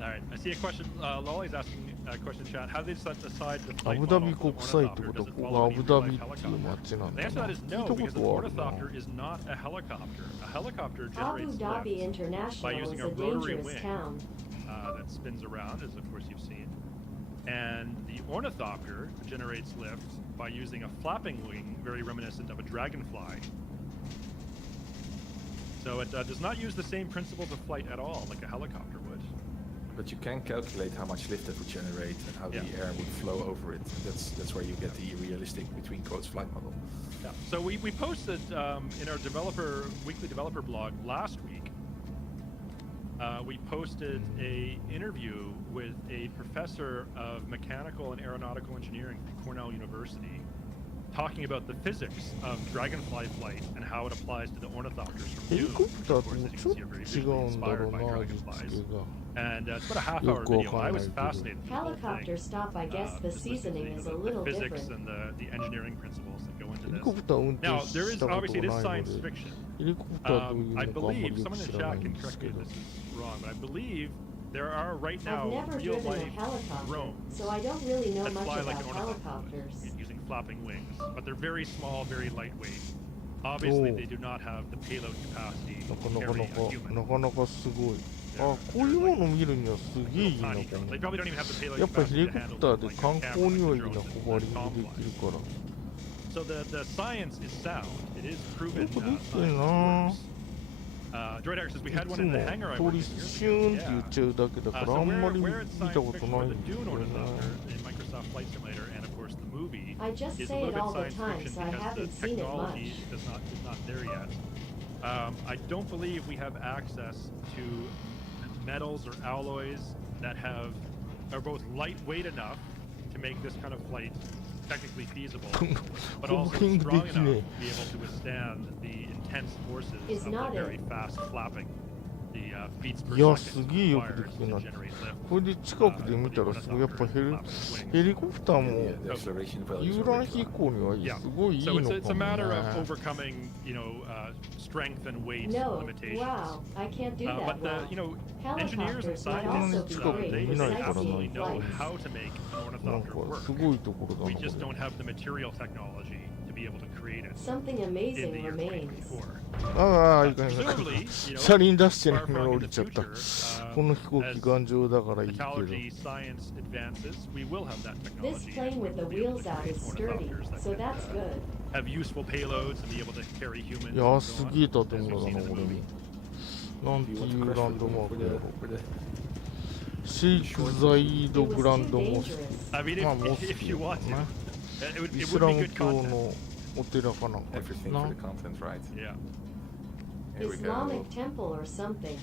All right, I see a question. Lolly's asking a question in chat. How do they decide the ア flight ブダ model ビ for 国 the 際って Ornithopter? こと Does は it ここ follow がア the ブダ nearby ビっていう helicopter? 街なん The だ answer to な。 that is 聞い no, たこ because と the はあるな。 Ornithopter is not a helicopter. A helicopter Abu generates Dhabi lift International by is using a a rotary dangerous wing town. that spins around, as of course you've seen. And the Ornithopter generates lift by using a flapping wing, very reminiscent of a dragonfly. So it does not use the same principles of flight at all, like a helicopter would. But you can calculate how much lift that would generate and how the air would flow over it. That's where you get the realistic, between quotes, flight model. Yeah. So we posted in our weekly developer blog last week. We posted a interview with a professor of mechanical and aeronautical engineering from Cornell University, talking about the physics of dragonfly flight and how it applies to the ornithopters from ヘリ Dune. コプター Of と course, も as you ちょ can っ see, are very と違 visually うんだろ inspired う by な、味付 dragonflies. けが。 And it's about a half-hour よくわ video. かんない I け was ど。 fascinated with the whole Helicopter thing. stop, I guess the Just listening seasoning to is a the little physics different. and the engineering principles that go into ヘリ this. コプター運 Now, 転 there し is たこと obviously it is がない science ので、 fiction. ヘリコプターどういう I のかあんまり believe よく someone in 知 the らな chat いん can です correct け me ど。 if this is wrong, but I believe there are right I've now never driven a real-life helicopter, drones so I don't really know that much fly like about an ornithopter helicopters. would, using flapping wings, but they're very small, very lightweight. Obviously, Oh. they do not have the payload capacity な to かなか carry な a か human. なかなかすごい。あ、こういうものを見るにはすげえいいな、こ Tiny drones. They の。 probably don't even have the payload やっぱヘ capacity リ to コプ handle ター them で like 観 a 光 camera にはいい and な、 drones ホバリン and グできる convoys. から。 So the science is sound. It is よ proven. くできてる science な。 works. Droid Eric says we い had つ one in も the hangar I 通 worked り in シ years ュ ago. ーンって言っ Yeah. ちゃうだけだから So あんま where り it's 見 science たこと fiction ない for ん the です Dune よね。 Ornithopter in Microsoft Flight Simulator and of course the movie I just is a say little it bit all the science time, fiction so I because the haven't seen it technology much. is not there yet. I don't believe we have access to metals or alloys that are both lightweight enough to make this kind of flight technically feasible, but ホ also バリング strong で enough き to ね be able to withstand the intense forces Is of the not very it. fast flapping. The beats え。 per いや、 second すげえよくで required きて to るな。 generate lift. これで近くで見たらすごいやっぱヘリコプター Yeah, も the acceleration value is 遊 already 覧飛 fine. 行にはいい Yeah. すごいいい So の it's か a も matter of ね。 overcoming, strength and weight No, limitations. wow, I can't do that But well. engineers and Helicopters might scientists, also be近くで great 見 for ないからな。 absolutely know sightseeing flights. how to make an なん ornithopter か work. すごいところだ We な、 just こ don't れ。 have the material technology to be able to create it Something in the amazing year remains. 2024. ああ、いかんいかん。 Presumably, 車輪出してない far のに from 降 in り the ちゃった。 future, この飛行機頑丈だからいいけど。 metallurgy science advances, we will have that This technology. plane with the We'll be able wheels to out create is sturdy, ornithopters that so can, that's good. have useful payloads and be able to carry humans. いや and ー、 so す on, げえ建 as 物 we've だ seen な、 in the これ。 movie. なんて Do い you want to う crash ランドマー for クだろ the う。シェイクザイド It was グラン too ドモス dangerous. I mean, まあ、モ if ス if ク you だ want to, な。 it イ would スラ be ム good 教 content. のお寺かなんか everything な for the content, right? Yeah. Here we go. Islamic temple or something.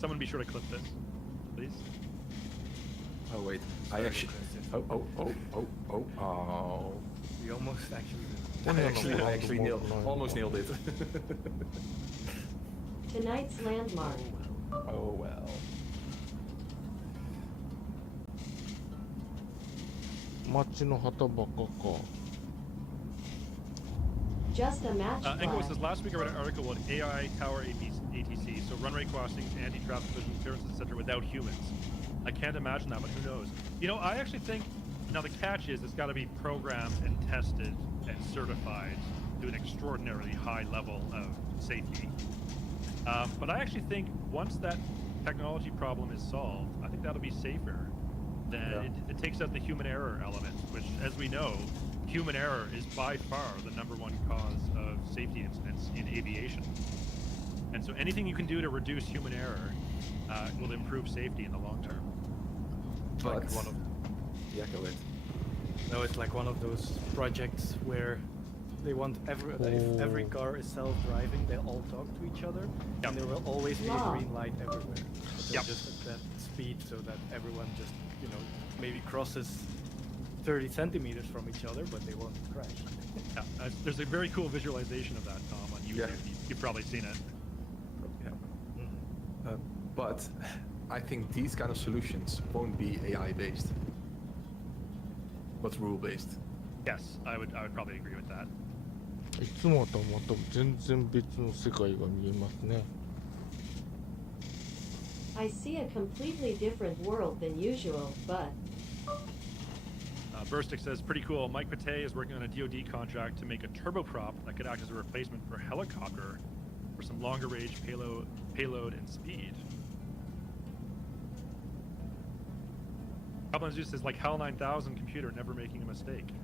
Someone be sure to clip this, please. Oh wait, I actually. Oh. We almost actually did. I actually nailed, almost nailed it. Tonight's landmark. Oh well. 街の旗ばっかか。 Just a match Engo says, flag. last week I read an article about AI tower ATC, so runway crossings, anti-traffic vision clearances, etc. without humans. I can't imagine that, but who knows? I actually think, now the catch is it's got to be programmed and tested and certified to an extraordinarily high level of safety. But I actually think once that technology problem is solved, I think that'll be safer. Then it takes out the human error element, which, as we know, human error is by far the #1 cause of safety incidents in aviation. And so anything you can do to reduce human error will improve safety in the long term. But Like one of, yeah, go ahead. no, it's like one of those projects where they want if every car is self-driving, they all talk to each other, Yep. and there will always be a green light everywhere. But they're Yep. just at that speed so that everyone just, maybe crosses 30 centimeters from each other, but they won't crash. Yeah, there's a very cool visualization of that, Tom, on YouTube. Yeah. You've probably seen it. Yeah. But I think these kind of solutions won't be AI based, but rule based. Yes, I would probably agree with that. いつもとはまた全然別の世界が見えますね。I see a completely different world than usual, but Burstic says, pretty cool. Mike Pate is working on a DoD contract to make a turboprop that could act as a replacement for a helicopter for some longer range payload and speed. Goblin Zeus says, like HAL 9000 computer, never making a mistake.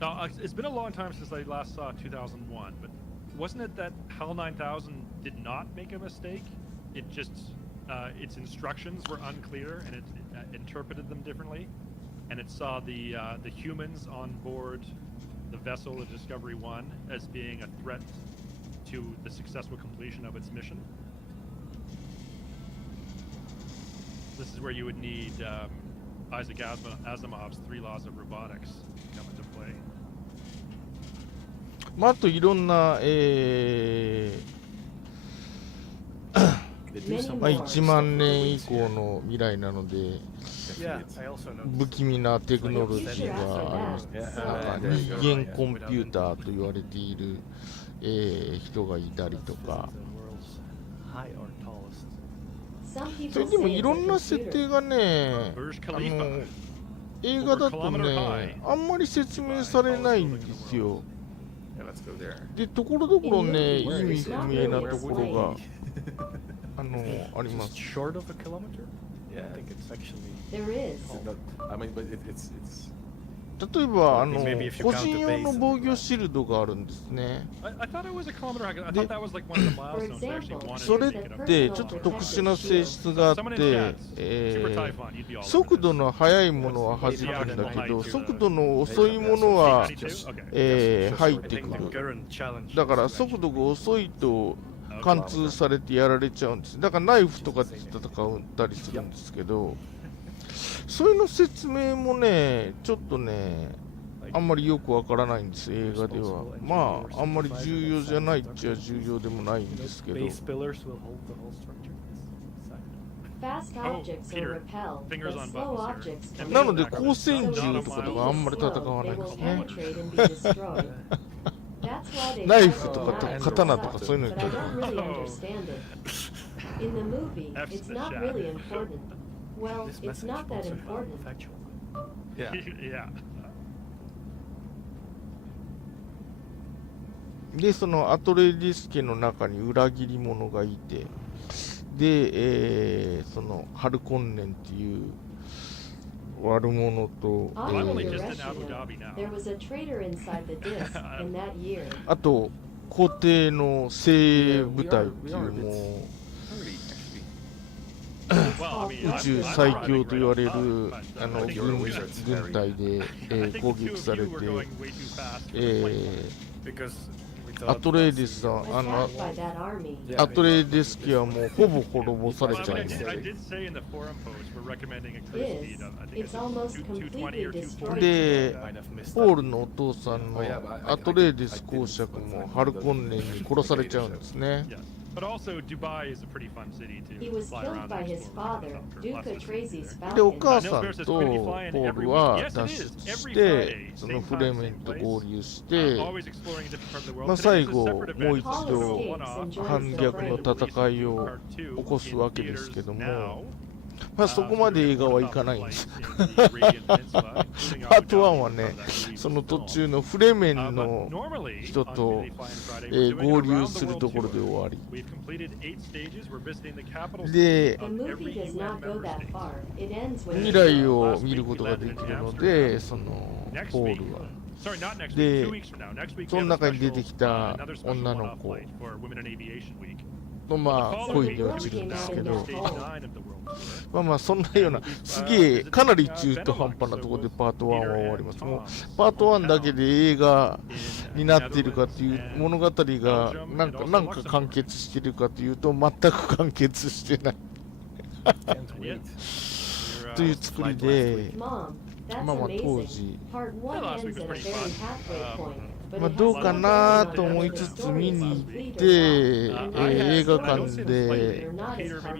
Now, it's been a long time since I last saw 2001, but wasn't it that HAL 9000 did not make a mistake? It just, its instructions were unclear and it interpreted them differently. And it saw the humans on board the vessel, the Discovery 1, as being a threat to the successful completion of its mission. This is where you would need Isaac Asimov's 3 laws of robotics to come into play. まあ、あといろんな、まあ、1万年以降の未来なので Yeah, I also noticed. 不気味なテクノロジーがあります。なんか人間コンピューターと言われている、人がいたりとか、それでもいろんな設定がね、映画だとね、あんまり説明されないんですよ。で、ところどころね、意味不明なところがあります。Short of a kilometer? Yeah, I think it's actually. There is. I mean, but it's 例えば個人用の防御シールドがあるんですね。それってちょっと特殊な性質があって、速度の速いものは弾くんだけど、速度の遅いものは、入ってくる。だから速度が遅いと貫通されてやられちゃうんです。だからナイフとかで戦ったりするんですけど、そういうの説明もね、ちょっとね、あんまりよくわからないんです、映画では。まあ、あんまり重要じゃないっちゃ重要でもないんですけど。なので、光線銃とかとかあんまり戦わないんですね。ナイフとか刀とかそういうのに戦う。Well, it's not that important. Yeah. で、そのアトレディス家の中に裏切り者がいて、で、そのハルコンネンっていう悪者と、あと皇帝の精鋭部隊っていうもう宇宙最強と言われる軍隊で、攻撃されて、アトレーディスさん、アトレーディス家はもうほぼ滅ぼされちゃいます。で、ポールのお父さんのアトレーディス公爵もハルコンネンに殺されちゃうんですね。But also, Dubai is a pretty fun city to He was fly killed around by and his father, Duca Tracy's で、お Falcon. 母さんとポールは脱出して、そのフレメンと合流して、まあ、最後、もう一度反逆の戦いを起こすわけですけども、まあそこまで映画はいかないんです。パート1はね、その途中のフレメンの人と、合流するところで終わり。で、未来を見ることができるので、そのポールは。で、その中に出てきた女の子のまあ恋に落ちるんですけど、まあまあそんなようなすげえかなり中途半端なところでパート1は終わります。もうパート1だけで映画になっているかという物語がなんか完結しているかというと全く完結してないという作りで、まあまあ当時まあどうかなと思いつつ見に行って、映画館で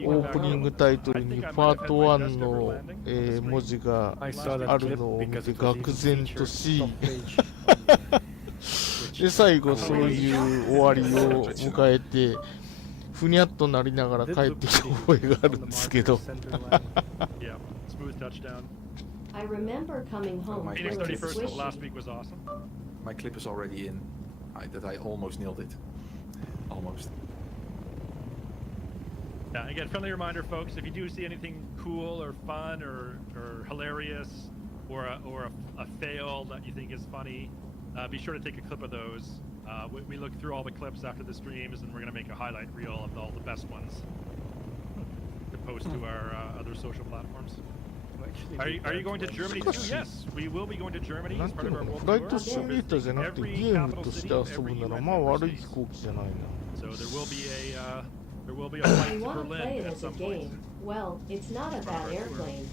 オープニングタイトルにパート1の、文字があるのを見て愕然としで最後そういう終わりを迎えてふにゃっとなりながら帰ってきた覚えがあるんですけどI remember coming home Phoenix feeling 31st last squishy. week was awesome. My clip is already in. That I almost nailed it. Almost. Yeah, again, friendly reminder, folks, if you do see anything cool or fun or hilarious or a fail that you think is funny, be sure to take a clip of those. We look through all the clips after the streams, and we're going to make a highlight reel of all the best ones to post to our other social platforms. Are you going to Germany too? Yes, we will be going to Germany な as んて part いう of our の world フライ tour. トシミュレーターじゃなくてゲームとして遊ぶならまあ悪い飛行機じゃないな。 So there will be a You flight to want to play Berlin it at as a some point. game? Well, it's not a bad airplane.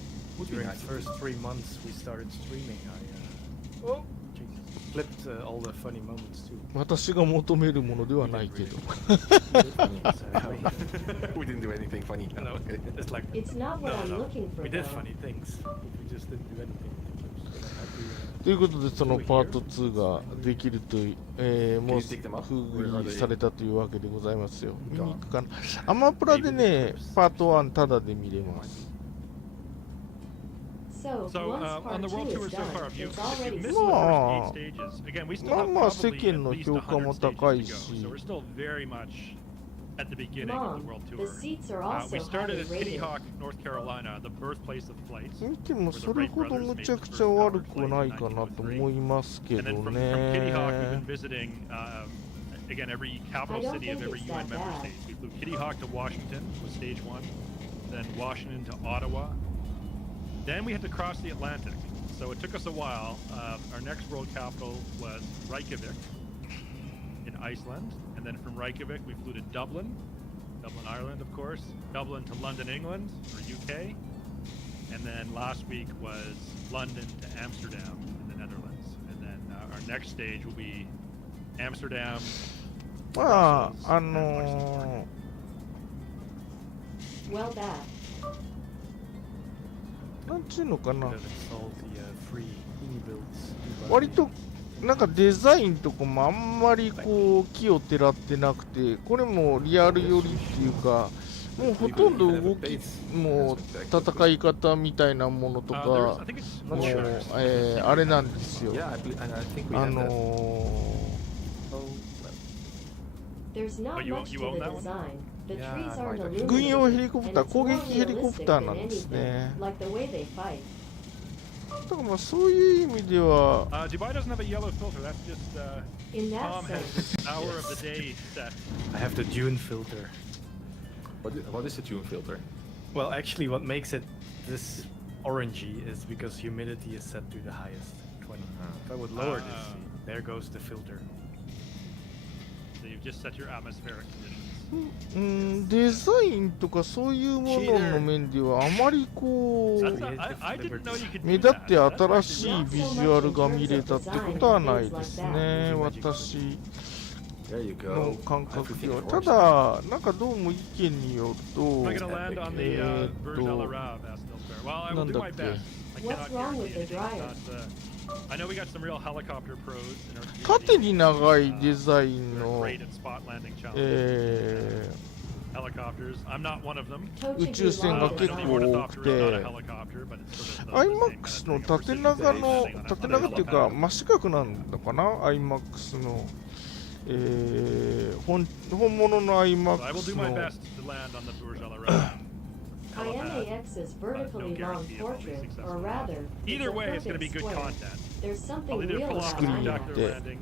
During the first 3 months we started streaming, I clipped all the funny moments too. 私が求めるものではないけど We didn't do anything funny. No, Okay. it's like It's not what I'm looking for. we did though. funny things, but we just didn't do anything. ということでそのパート2ができるという、もう封切りされたというわけでございますよ。見に行くかな。アマプラでね、パート1タダで見れます。So, So once on part the world 2 tour is so far, done, if you it's already missed the No. first 8 stages, again, we still have まあまあ世 probably 間 at の least 評価も 100高い stages to し go. So we're still very much at the beginning of the Mom, world the tour. seats are also We started highly at Kitty rated. Hawk, North Carolina, the birthplace of flights. 見てもそれほどむちゃくちゃ悪くはないかなと思いますけ And ど then from Kitty Hawk, we've ね been。visiting, again, every capital I don't city of think every it's UN that member bad. state. We flew Kitty Hawk to Washington, was stage 1, then Washington to Ottawa. Then we had to cross the Atlantic. So it took us a while. Our next world capital was Reykjavik in Iceland. And then from Reykjavik, we flew to Dublin, Ireland, of course. Dublin to London, England, or UK. And then last week was London to Amsterdam in the Netherlands. And then our next stage will be Amsterdam. まあ Well, that. なんちゅうのかな Could have installed the free mini builds. 割となんかデザインとかもあんまりこう木をてらってなくて、これもリアル寄りっていうかもうほとんど動きもう戦い方みたいなものとか I think it's もう、あれなんですよ。 Yeah, and I think we あ had that. の There's not But you- much you to own the that one? design. The Yeah, trees I aren't might have. ー軍用ヘリ illuminated, コプ and ター it's 攻 more 撃ヘリコプ realistic ター than なんですね。 anything, like the way they fight. だからまあそういう意味では Dubai doesn't have a yellow filter. That's just In that Tom has sense, his hour of the day set. I have the Dune filter. What is the Dune filter? Well, actually, what makes it this orangey is because humidity is set to the highest, 20. If I would lower this, there goes the filter. So you've just set your atmospheric conditions. デザインとかそういうものの面ではあまりこ That's う not, I didn't know you could 目 do 立 that. って That's 新 actually しい really ビジュアルが見れたってことはないですね、私 There you の go. 感覚で Everything は。 is た orange. だ、なんかどうも意見によると、 Am I going to land on the Burj Al to- Arab? Asked Nilsbear. Well, I will do my best. I What's cannot wrong with guarantee the anything. dryer? It's not, I know we got some real helicopter pros in our community. 縦に長いデザイン They're の、 great at spot landing challenges. helicopters. I'm not one of them. 宇宙船が結 The 構多 Ornithopter く is not a て、 helicopter, but it's sort of the same IMAX の kind of 縦 thing. 長っていうか真四角なんだかな IMAX の、本物の So I will IMAX do my の best to land on the Burj Al Arab. IMAX's vertically long portrait, or rather, it's Either a way, it's going to be perfect good square. content. There's something I'll either real pull off about a Screen IMAX. spectacular landing.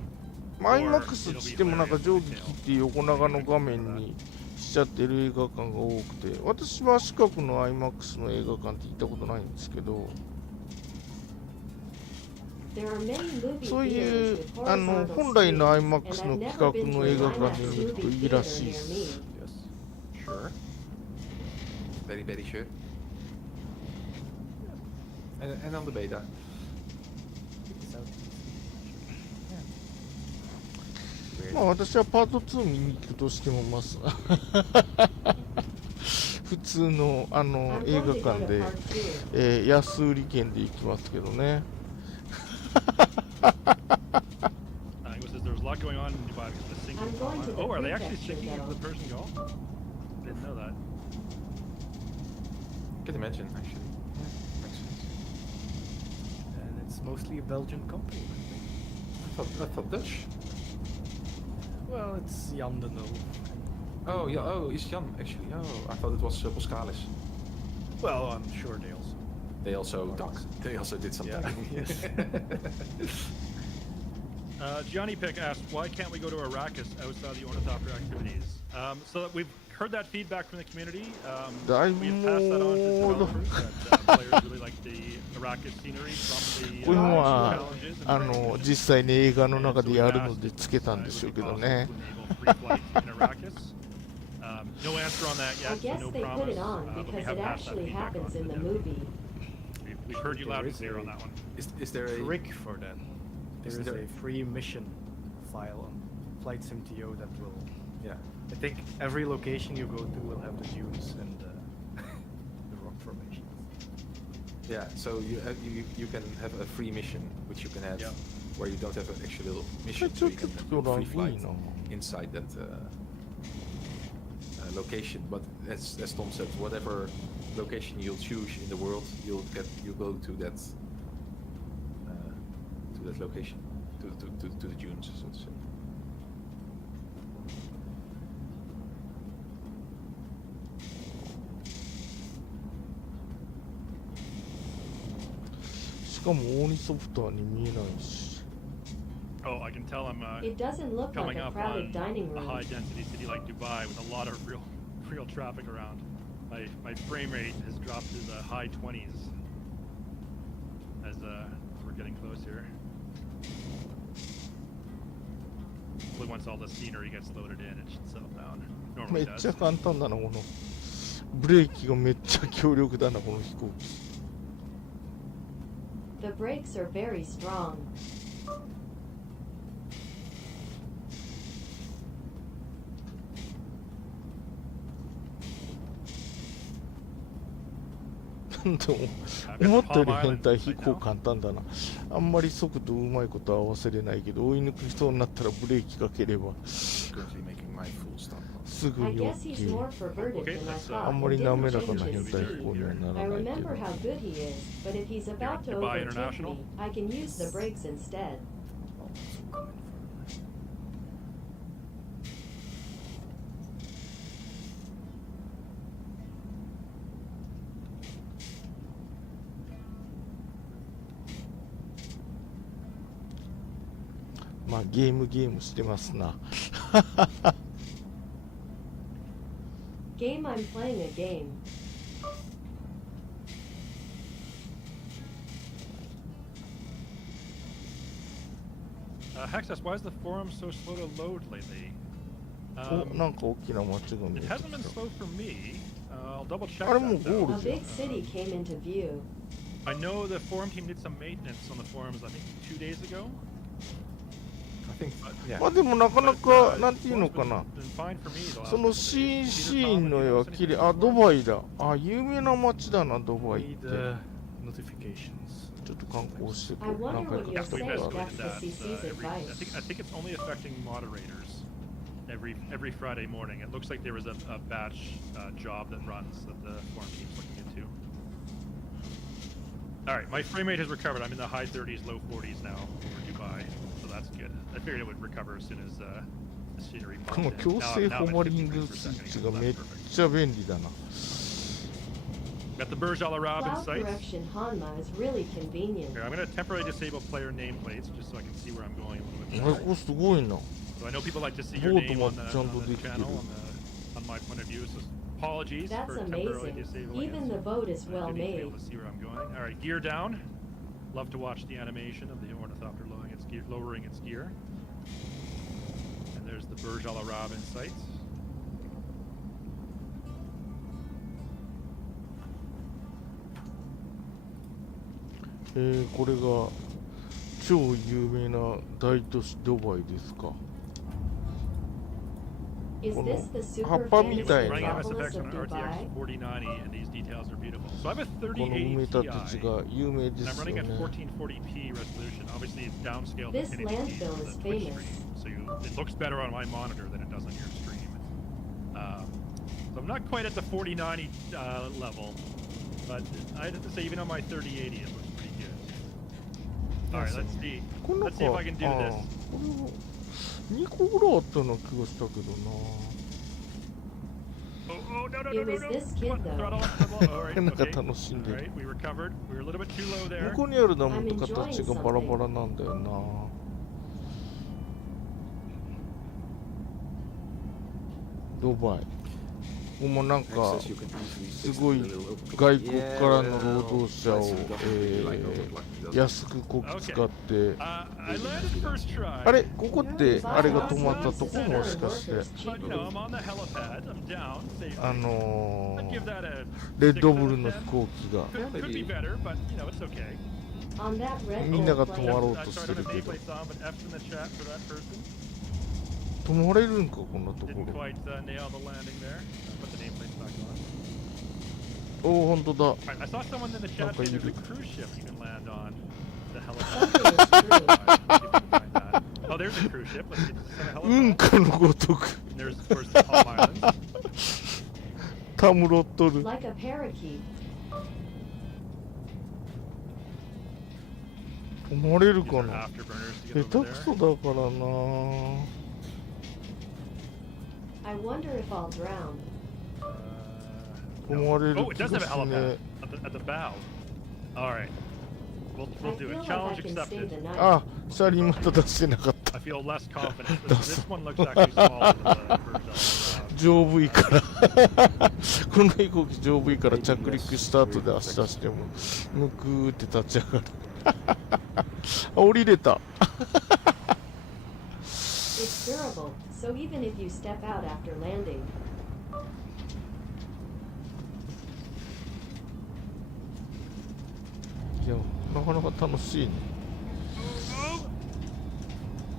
まあ IMAX つってもなんか定規切って横長の画面にしちゃってる映画館が多くて、私は四角の IMAX の映画館って行ったことないんですけど、 There are many movie そうい theaters う with 本 horizontal 来の screens, IMAX and の I've 企 never 画 been の to 映 an 画館 IMAX で見ると movie いいら theater しいで near す。 me. Yes. Sure. Very, very sure. And on the beta. Weird. まあ私はパート2見に行くとしてもます普通のI'm 映 going to 画 go 館 to で、 part 2. 安売り券で行きますけどね。There was a lot going on in Dubai because of the sinking. I'm going to the Oh, are they actually prefecture, sinking into though. the Persian Gulf? Didn't know that. Can imagine, actually. Yeah, makes sense. And it's mostly a Belgian company. I thought Dutch. Well, it's Jan de Nul. Oh, yeah. Oh, it's Jan, actually. Oh, I thought it was Boskalis. Well, I'm sure they also. They also They also did some Yeah. ducking. Yes. Johnny Pick asked, why can't we go to Arrakis outside the Ornithopter activities? So that we've heard that feedback from the community. We've passed that on to developers that players really like the Arrakis scenery from これ the もまあ challenges. And 実際に映画の中でやるのでつけたんでしょうけどね。 No answer on that I yet, guess no they put promise. it on But we because have it passed that actually feedback on happens to in the them. movie. We've heard you loud and clear on that one. Is there a Trick for that. There Is is there- a free mission file on Flight SimTO that will. yeah? I think every location you go to will have the dunes and the rock formations. Yeah. So you can have a free mission which you can have Yeah. where you don't have an actual mission, ち so ょ you っ can と have ラ free グい flight な。 inside that location. But as Tom said, whatever location you'll choose in the world, you go to that location, to the dunes, so to say. しかもオーニソフトに見えないし。 Oh, I can tell I'm It doesn't look like coming a up crowded on dining a room. high-density city like Dubai with a lot of real traffic around. My frame rate has dropped to the high 20s as we're getting close here. Hopefully once all the scenery gets loaded in, it should settle down. め Normally っ does. ちゃ簡単だな、この。ブレーキがめっちゃ強力だな、この飛行機。The brakes are very strong. でも思ったより変態飛行簡単だな。あんまり速度うまいこと合わせれないけど、追い抜く人になったらブレーキかければ Currently making my full stop. すぐ I に guess he's OK。 more perverted than I thought. あん and まり didn't 滑らか change な his 変態飛行 speed. にはなら I ないけど remember。how good he is, but if he's about to Dubai overtake International? me, I can use the brakes instead. Also coming from まあゲームしてますな。 Game, I'm playing a game. Hexas, why is the forum so slow to load lately? お、なんか大きな街が見え It て hasn't been きた。 slow for me. I'll double check あれもう that. though. ゴー A ルじゃん。 big city came into view. I know the forum team did some maintenance on the forums, I think 2 days ago. I think, yeah. まあでもなかな But, か、なんていうのかな。 been fine for me the last その couple シ days. ーンの絵は綺麗。あ、ドバイだ。あ、有名な街だな、ドバイっ need て。 notifications. ちょっと観光してこ I う。何 wonder 回 what か Yeah, 来た we've ことある。 escalated that. FCC's I advice. think it's only affecting moderators. every Friday morning. It looks like there was a batch job that runs that the forum keeps looking into. All right, my frame rate has recovered. I'm in the high 30s, low 40s now over Dubai, so that's good. I figured it would recover as soon as the scenery この popped 強 in. 制 Now ホ I'm バ at リン 50 グ frames per スイッ second, チ so が that's めっ perfect. ちゃ便利だな。 Got the Burj Al Arab in Cloud sight. correction Hanma is really convenient. Here, I'm going to temporarily disable player nameplates just so I can see where I'm going a little bit こ better. れすごいな。 So I know people like to see your Board nameも on the ちゃんとできてる。 channel on my point of view. So apologies That's for temporarily amazing. disabling Even it. the boat is I well do need to be made. able to see where I'm going. All right, gear down. Love to watch the animation of the Ornithopter lowering its gear. And there's the Burj Al Arab in sight. これが超有名な大都市ドバイですか。 Is this the super Hapa famous mitai Running na. metropolis MSFX on of an RTX Dubai? 4090, and these details are beautiful. So I have a この埋め 3080 立て地 Ti. が有名で And I'm すよ running at ね。 1440p resolution. Obviously, it's downscaled This to 1080p landfill for is the Twitch famous. stream, so it looks better on my monitor than it does on your stream. So I'm not quite at the 4090 level, but I have to say, even on my 3080, it looks pretty good. All right, let's see. これなん Let's か、see if I can do あ this. ーこれも2個ぐらいあったような気がしたけどな。 Oh, no, no, It no, was no, no. this Come kid, on, though. throttle up, throttle up. All right, なんか okay. 楽しん All でる。 right, we recovered. We were a little bit too low 向 there. こうにあるダム I'm と enjoying 形がバラバラなんだよな。ドバイ。ここもなんか Access you can easily す fix ごい the little open 外国からの労 Yeah, 働者を、 that's definitely like open black. It doesn't- 安くこき使って、 I landed first try. あれここってあれが止まったとこもしかして But, you know, I'm on the helipad. I'm down. Safely. あ I'd の give that a レッ 6ド out ブル of の 10. 飛行機が Could be better, but you know, it's okay. On that red みんなが gold 止ま plate, ろう I と tried して on る a けど nameplate on, but F's in the chat for that person. 止まれるんかこんなとこ Didn't ろ quite nail the landing there. Put the nameplates back on. おおほんとだ Alright, I saw someone in the chat say there's a cruise ship you can land on. The something helipad. is true. Oh, there's a cruise ship. Let's see, does it have a うん helipad? かのごとく And there's, of course, the Palm Islands. たむろっとる Like a parakeet. 止まれる These か are な afterburners to 下 get 手 over く there. そだからな I wonder if I'll drown. 止まれ Oh, る it 気 does が have a す helipad ね at the bow. All right, we'll I do feel it. like I Challenge can stay accepted. the night. あ車輪また出してなかった I feel less confident. This one looks actually smaller than the first one. 丈夫いからこの飛行機丈夫いから着陸した後で足出してもむくーって立ち上がるあ降りれた It's durable, so even if you step out after landing, いやなかなか楽しいね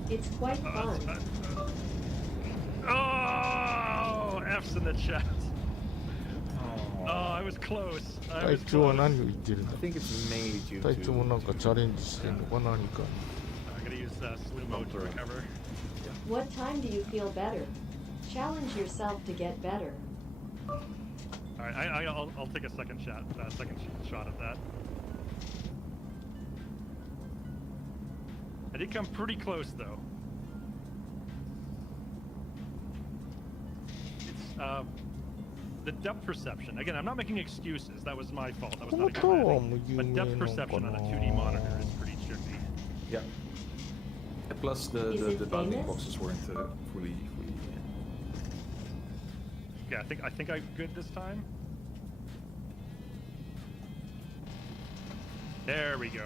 it's quite fun. Oh, F's in the chat. Oh, I was close. I 隊 was 長は close. 何を言ってるんだ I think it's mainly due 隊長も to なんかチャレンジしてんのか何か I'm gonna use slew mode to recover. What time do you feel better? Challenge yourself to get better. All right, I'll take a second shot at that. I did come pretty close though. It's the depth perception. Again, I'm not making excuses. That was my fault. That was こ not の a タ good ワー landing. も有 But 名 depth なのか perception な on a 2D monitor is pretty tricky. yeah. And plus the Is it bounding famous? boxes weren't fully. Yeah, I think I'm good this time. There we go.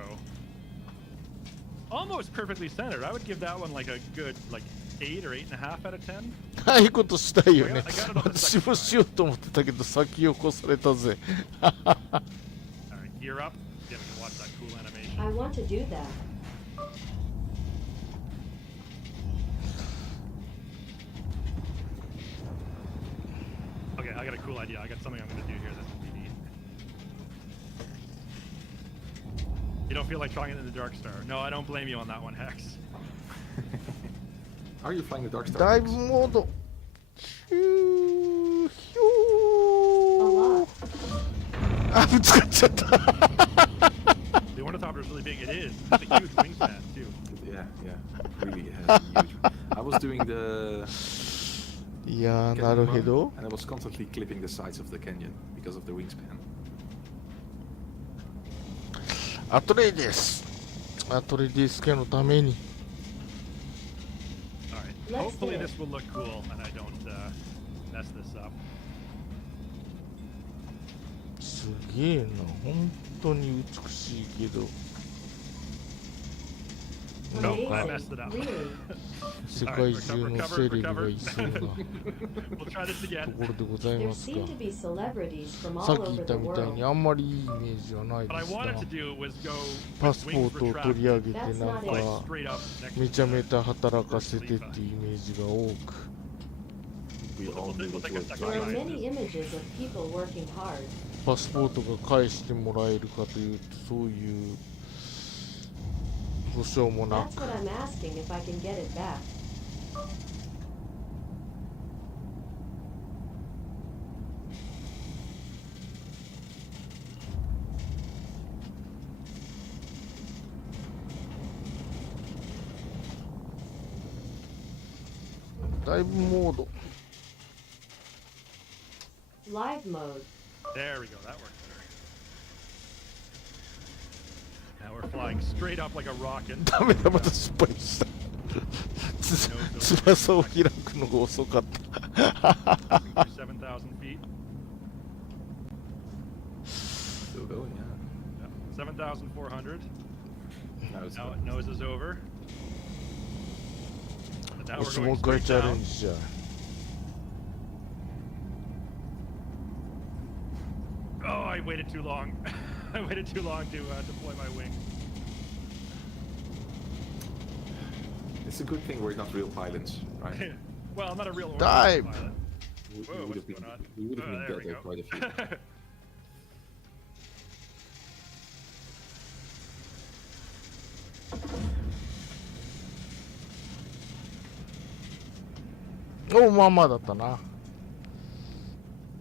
Almost perfectly centered. I would give that one like a good 8 or 8.5 out of 10. ああいうことしたいよね I got it on the 私 second もしようと思ってたけど先を越されたぜ All right, gear up. Yeah, we can watch that cool animation. I want to do that. Okay, I got a cool idea. I got something I'm gonna do here that's pretty neat. You don't feel like trying it in the Dark Star? No, I don't blame you on that one, Hex. Are you flying the Dark Star? ダイブモードヒューヒュ A lot. ーあ、ぶつかっちゃった The Ornithopter is really big. It is. It's a huge wingspan too. Yeah, really it has a huge. I was doing the いやー、 canyon なるほ run, ど and I was constantly clipping the sides of the canyon because of the wingspan. アトレイですアトレイディスケのために All right. Let's Hopefully do it. this will look cool and I don't mess this up. すげえな本当に美しいけど No, I Amazing. messed it up. Really? 世界中のセレブがいそうな We'll try this と again. ころでござい There ますが seem to be celebrities from さ all っき言 over っ the たみたい world. にあんまりいいイメージはない What で I すが wanted to do was go パスポ with ー wings トを取り retracted, 上げてなん like か straight up next め to ちゃめ the ちゃ働かせてっていうイメージが多く We all knew we'll it take a was second. There are like many images of people working hard. パスポートが返してもらえるかというとそういう保証もな That's く what I'm asking if I can get it back. だいぶモード Live mode. There we go. That worked better. Now we're flying straight up like a rocket. ダメだまた失敗した翼を開くのが遅かった 7,000 feet. still going, yeah. Yeah. 7,400. Now it's Now it noses over. And now よ we're しもう going 一回 straight チャレ down. ンジじゃ Oh, I waited too long. I waited too long to deploy my wing. It's a good thing we're not real pilots, right? Well, I'm not a real Dive. pilot. We Whoa, would what's have been, going on? we would have been There we dead go. quite a few. Oh, おまあまあだったな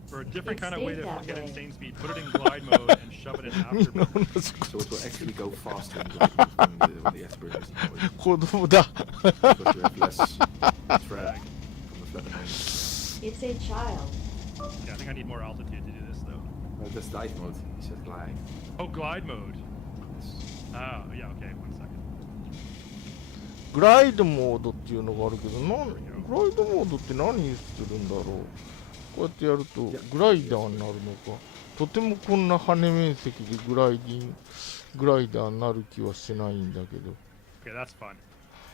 For a different It kind of way to stayed that get way. insane speed, put it in glide mode and shove it in みん afterburner. な同じこ So it will actually go faster when the afterburner is deployed. と子供だ Because you have less drag from the flat end. It's a child. Yeah, I think I need more altitude to do this though. That's dive mode. He said glide. Oh, glide mode. Oh, yeah, okay, 1 second. グライドモードっていうのがあるけどグライドモードって何するんだろうこうやってやるとグライダーになるのかとてもこんな羽面積でグライダーになる気はしないんだけど Okay, that's fun.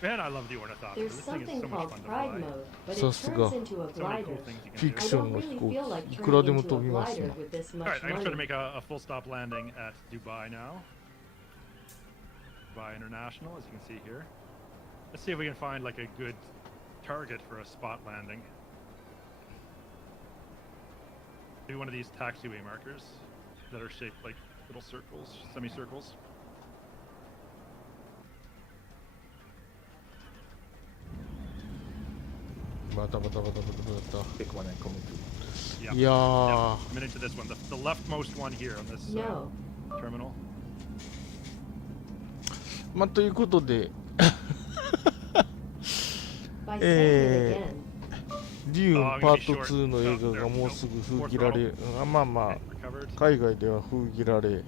Man, I love the Ornithopter. There's This thing is something so much called fun to pride fly. mode, but it Sa su turns ga. into a So many glider. cool things you フ can ィ do. ク I ション don't の飛 really 行 feel like 機いくらで turning も into 飛 a びます glider な with this much Alright, I'm just money. gonna make a full stop landing at Dubai now. Dubai International, as you can see here. Let's see if we can find like a good target for a spot landing. Maybe one of these taxiway markers that are shaped like little circles, semicircles.バタバタバタバタバ Pick one and come into. Yeah. タいや Yeah, I'm into this one, the leftmost one here on this No. terminal. まあということで By saying it Eh. again. デューンパート2の映画がもうすぐ封切られまあまあ Okay, recovered. 海外では封切られ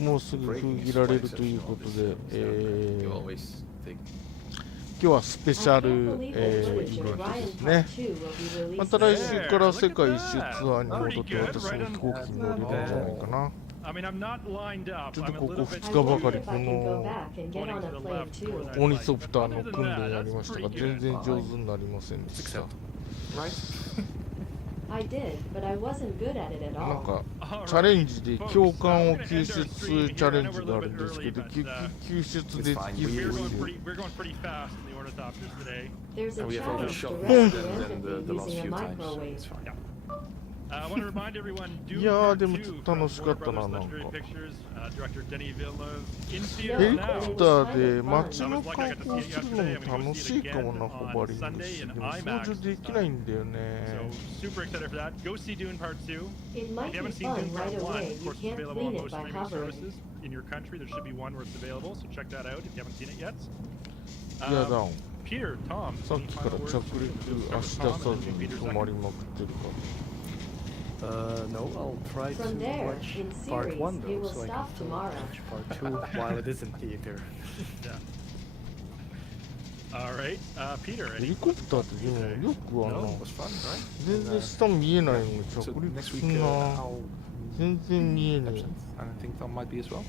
もうすぐ封 Breaking 切 is られ quite るというこ exceptional と this で、 film. You always think 今日はスペシャ I ル、 can't believe the footage イ of ベントで Ryan すね Part 2 will be ま released た来 soon. 週から世界一周ツアーに戻って私も飛行機に乗れるんじゃないかな I mean, I'm not lined up. ちょっと I'm a ここ little bit 2日ばか I り wonder if こ I can go の back and get pointing on to a the plane left too. more than オ I'd ニ like. ソプター But の other than 訓練 that, やり that's ましたが pretty 全 good. 然上手になりませんでした right. I did, but I wasn't good at it at なん all. か Alright, チャレンジで folks, 共感を we're gonna 救 end 出 our チ stream ャレ here. I ン know ジ we're a があ little る bit んですけ early, ど but 救出で It's fine. きる we're と going いう pretty fast in the Ornithopters today. There's a And we have challenge overshot to more rescue than the empathy last using a few times. microwave. It's fine. Yeah. I want to remind everyone, Dune いやー Part でもちょっ 2と from 楽しかった Warner な、 Brothers なんか。 Legendary Pictures, director Denis Villeneuve, in ヘ theaters リコ now. プターで街の観光するのも楽しいかもな、ホバリングし。でも操縦できないんだよ So ね。 super excited for that. Go see Dune Part 2. It If might you be haven't seen fun Dune Part right 1, away. of You course, it's can't available on clean it most by streaming hovering. services in your country. There should be one where it's available, so check that out if you haven't seen it yet. いやだん。 Peter, Tom, さっ any きから final words? 着陸足出さずに止まりまくってるから。No, I'll try to From there, watch in part series, 1 it though, will so I stop can tomorrow. watch part 2 while it is in theater. Yeah. All right, Peter. ヘ Any リコプターってでもよく No, it was fun, right? 全 And, 然下見えないのに so 着陸 next す week んな。 I'll 全然見えね absent. I think Tom might be as well.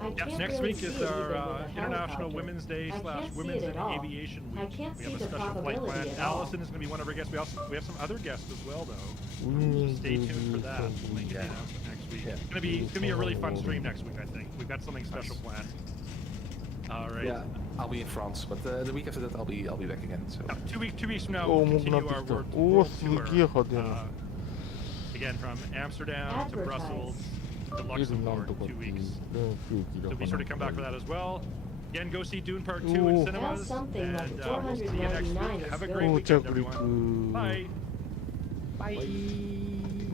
I Yep, can't next really week see is it our even with a International helicopter. Women's Day I / can't see Women's it and at all. Aviation Week. I can't We see have a the special flight probability planned. at all. Allison is going to be one of our guests. We have some other guests as well, though. え。ウィミン Stay tuned for that. We'll make the Yeah. announcement next week. Yeah. It's gonna be a really fun stream next week. I think we've got something special planned. All right. Yeah, I'll be in France, but the week after that I'll be back again. So Now, 2 weeks from now, お we'll 重くなっ continue て our きた。 world おお、 world すげえ tour. 派手な。 Again, from Amsterdam to Brussels to エルなん Luxembourg, とかって 2 いう weeks. 連休 So だ be か sure to come back for ら。 that as well. Again, go see Dune Part 2 in Oh. cinemas. That's something like And we'll see you next $499 week. is Have a good. great お weekend, 着 everyone. 陸。 Bye.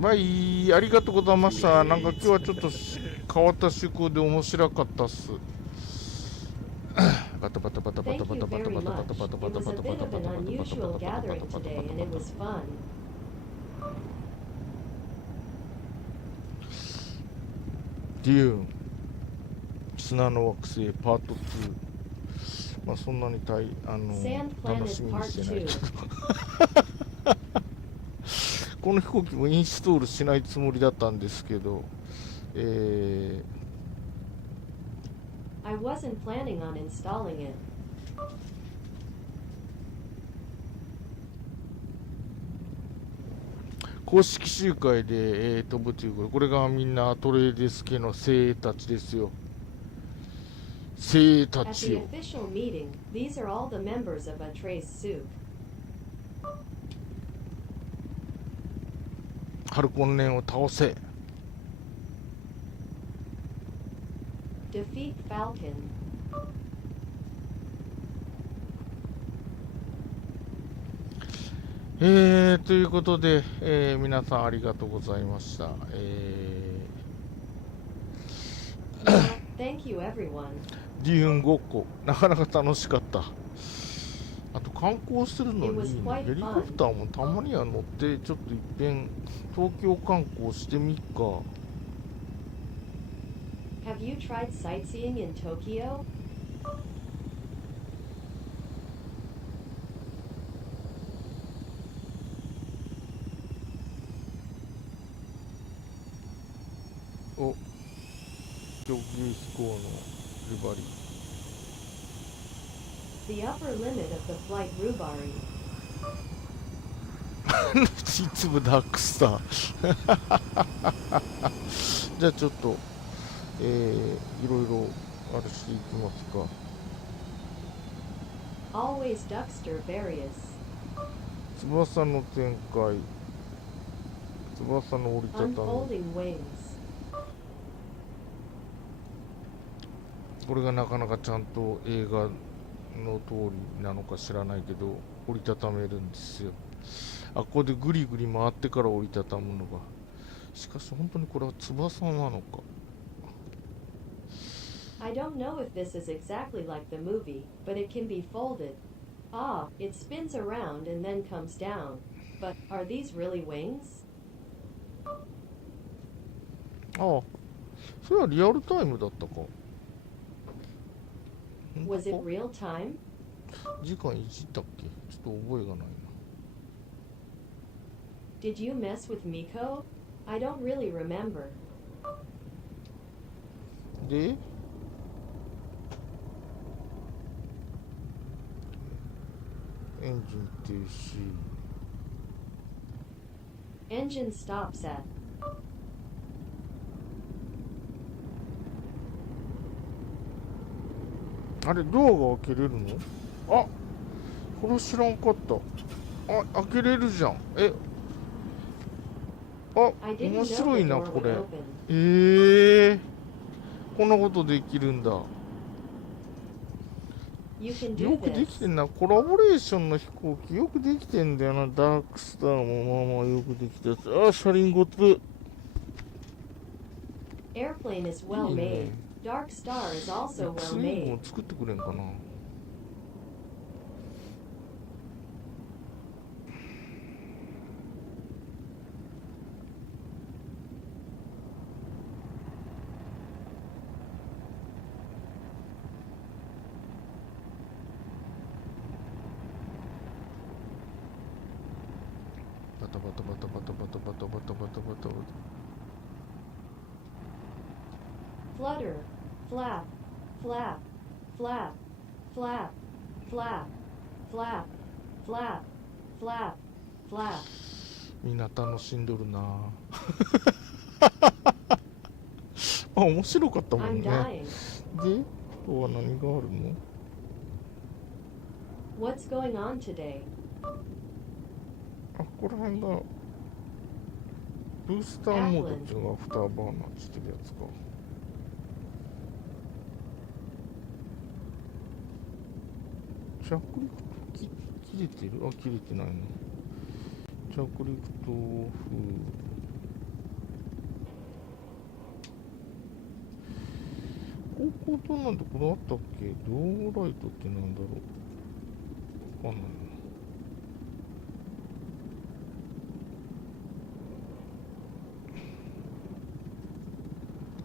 バイ、ありがとうございました。なんか今日はちょっと変わった趣向で面白かったっす。バタバタバタバ Thank タバ you タバタ very バタ much. バタバタ It バタ was バ a タ bit バタ of バ an タバタバタ unusual バタバタバ gathering タ today, and it was fun. デューン砂の惑星パート2。まあそんなにSand 楽 Planet しみに Part してないけ 2. どこの飛行機もインストールしないつもりだったんですけど、I wasn't planning on installing it. 公式集会で、飛ぶということで、これがみんなトレーデス系の精鋭たちですよ。精鋭た At ち the よ。 official meeting, these are all the members of Atreus Souk. ハルコンネンを倒せ。 Defeat Falcon. ということで、皆さんありがとうございました。Thank you, everyone. デューンごっこ、なかなか楽しかった。あと観光するの It was に quite ヘリコプターもたまには乗ってちょっといっぺん東京観光してみっか。 Have you tried sightseeing in Tokyo? お、上級飛行のリバリ The upper limit of the flight Rubari. いつもダークスターじゃあちょっといろいろあれしていきますか。 Always Duckster Various. 翼の展開、翼の折りたたみ。 Unfolding Wings. これがなかなかちゃんと映画の通りなのか知らないけど折りたためるんですよ。あ、ここでぐりぐり回ってから折りたたむのが。しかし本当にこれは翼なのか。 I don't know if this is exactly like the movie, but it can be folded. Ah, it spins around and then comes down. But are these really wings? ああ、それはリアルタイムだったか。 Was it real time? 時間いじったっけ？ちょっと覚えがないな。 Did you mess with Miko? I don't really remember. で、エンジン停止。 Engine stops at. あれ、ドアが開けれるの？あ、これ知らんかった。あ、開けれるじゃん。あ、 I didn't 面 know 白 the いな door こ would れ。 open. こんなことできるんだ。 You can よ do くでき this. てんな。コラボレーションの飛行機よくできてんだよな。ダークスターもまあまあよくできたやつ。あ、車輪ごつ。 Airplane is well いい made. ね。 Dark Star is also well ツイン made. も作ってくれんかな。バタバタバタバタバタバタバタバタバタバタ。 Flutter. Flap. Flap. Flap. Flap. Flap. Flap. Flap. Flap. Flap. みんな楽しんどるな。あ、面白かったもん I'm ね。 dying. で、あとは何があるの？ What's going on today? あ、ここら辺がブースターモードっていうのがアフターバーナーしてるやつか。着陸切れてる？あ、切れてないの。着陸と高校となんてこれあったっけ？ドームライトってなんだろう。わかんない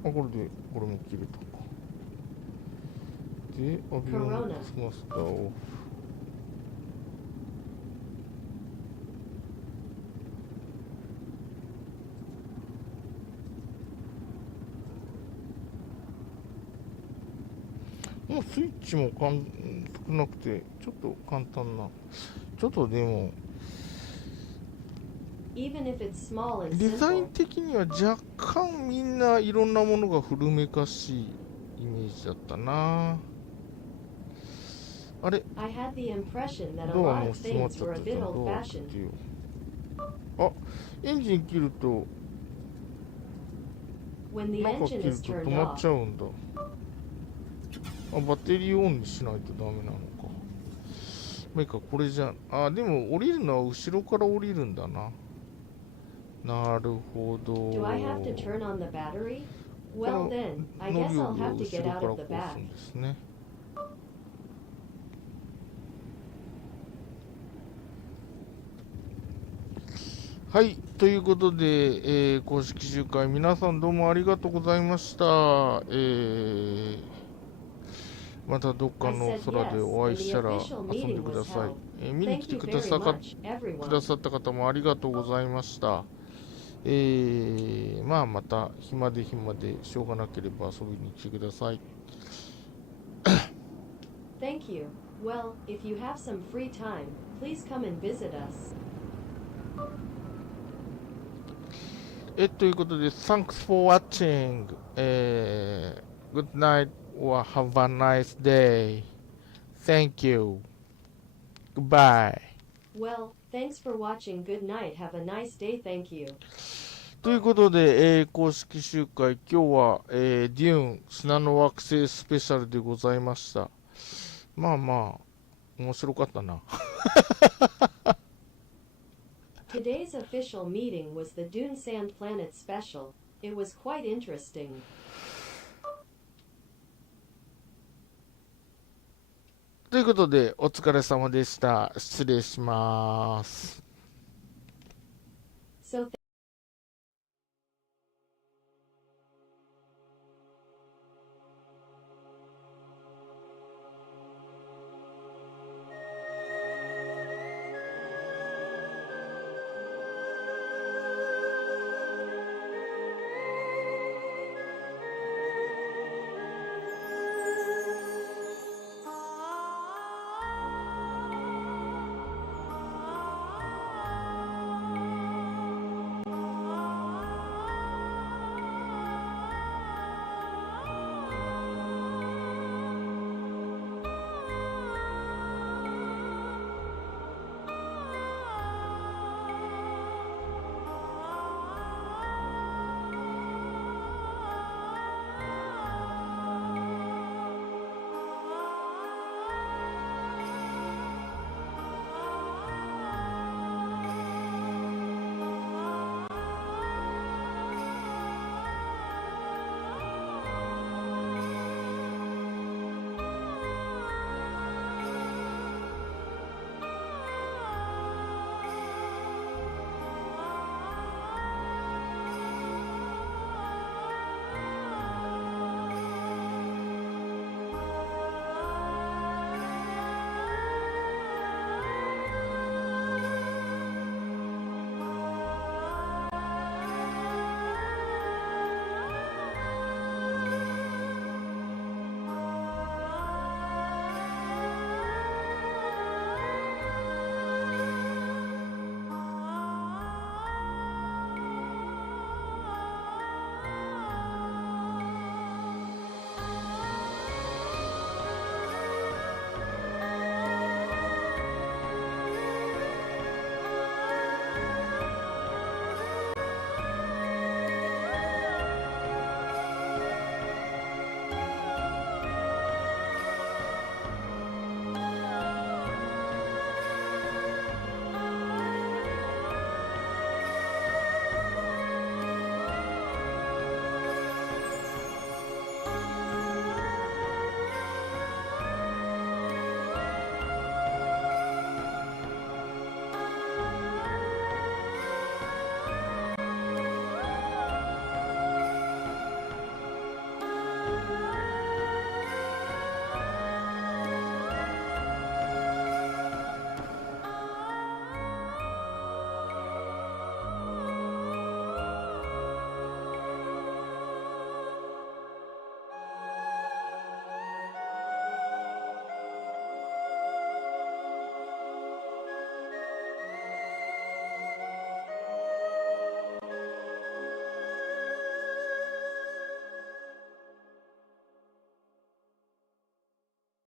な。あ、これでこれも切れたか。で、アビオンマスターをもうスイッチも少なくてちょっと簡単な、ちょっとでも Even if it's small and デザイン simple. 的には若干みんないろんなものが古めかしいイメージだったな。あれ、 I had the impression that a ドア lot も of 閉まっ things ちゃ were っ a たじ bit ゃん。ドア開け old-fashioned. てよ。あ、エンジン切ると When the 中切 engine る is と turned 止まっ off, ちゃうんだ。あ、バッテリーオンにしないとダメなのか。まあいいか、これじゃあ、でも降りるのは後ろから降りるんだな。なるほど。 do I have to turn on the battery? Well then, I 乗 guess り降 I'll りを have to 後 get ろ out から of the こう back. するんですね。はい、ということで、公式集会皆さんどうもありがとうございました。またどっか I の said 空で yes, お会い and し the たら official 遊んで meeting くだ was さい。 held. 見に来 Thank て you くだ very さ much, くだ everyone. さった方もありがとうございました。まあまた暇でしょうがなければ遊びに来てください。Thank you. Well, if you have some free time, please come and visit us. ということで、Thanks for watching. Good night or have a nice day. Thank you. Goodbye. Well, thanks for watching. Good night. Have a nice day. Thank you. ということで、公式集会、今日は、デューン砂の惑星スペシャルでございました。まあまあ、面白かったな。Today's official meeting was the Dune Sand Planet special. It was quite interesting. ということで、お疲れ様でした。失礼します。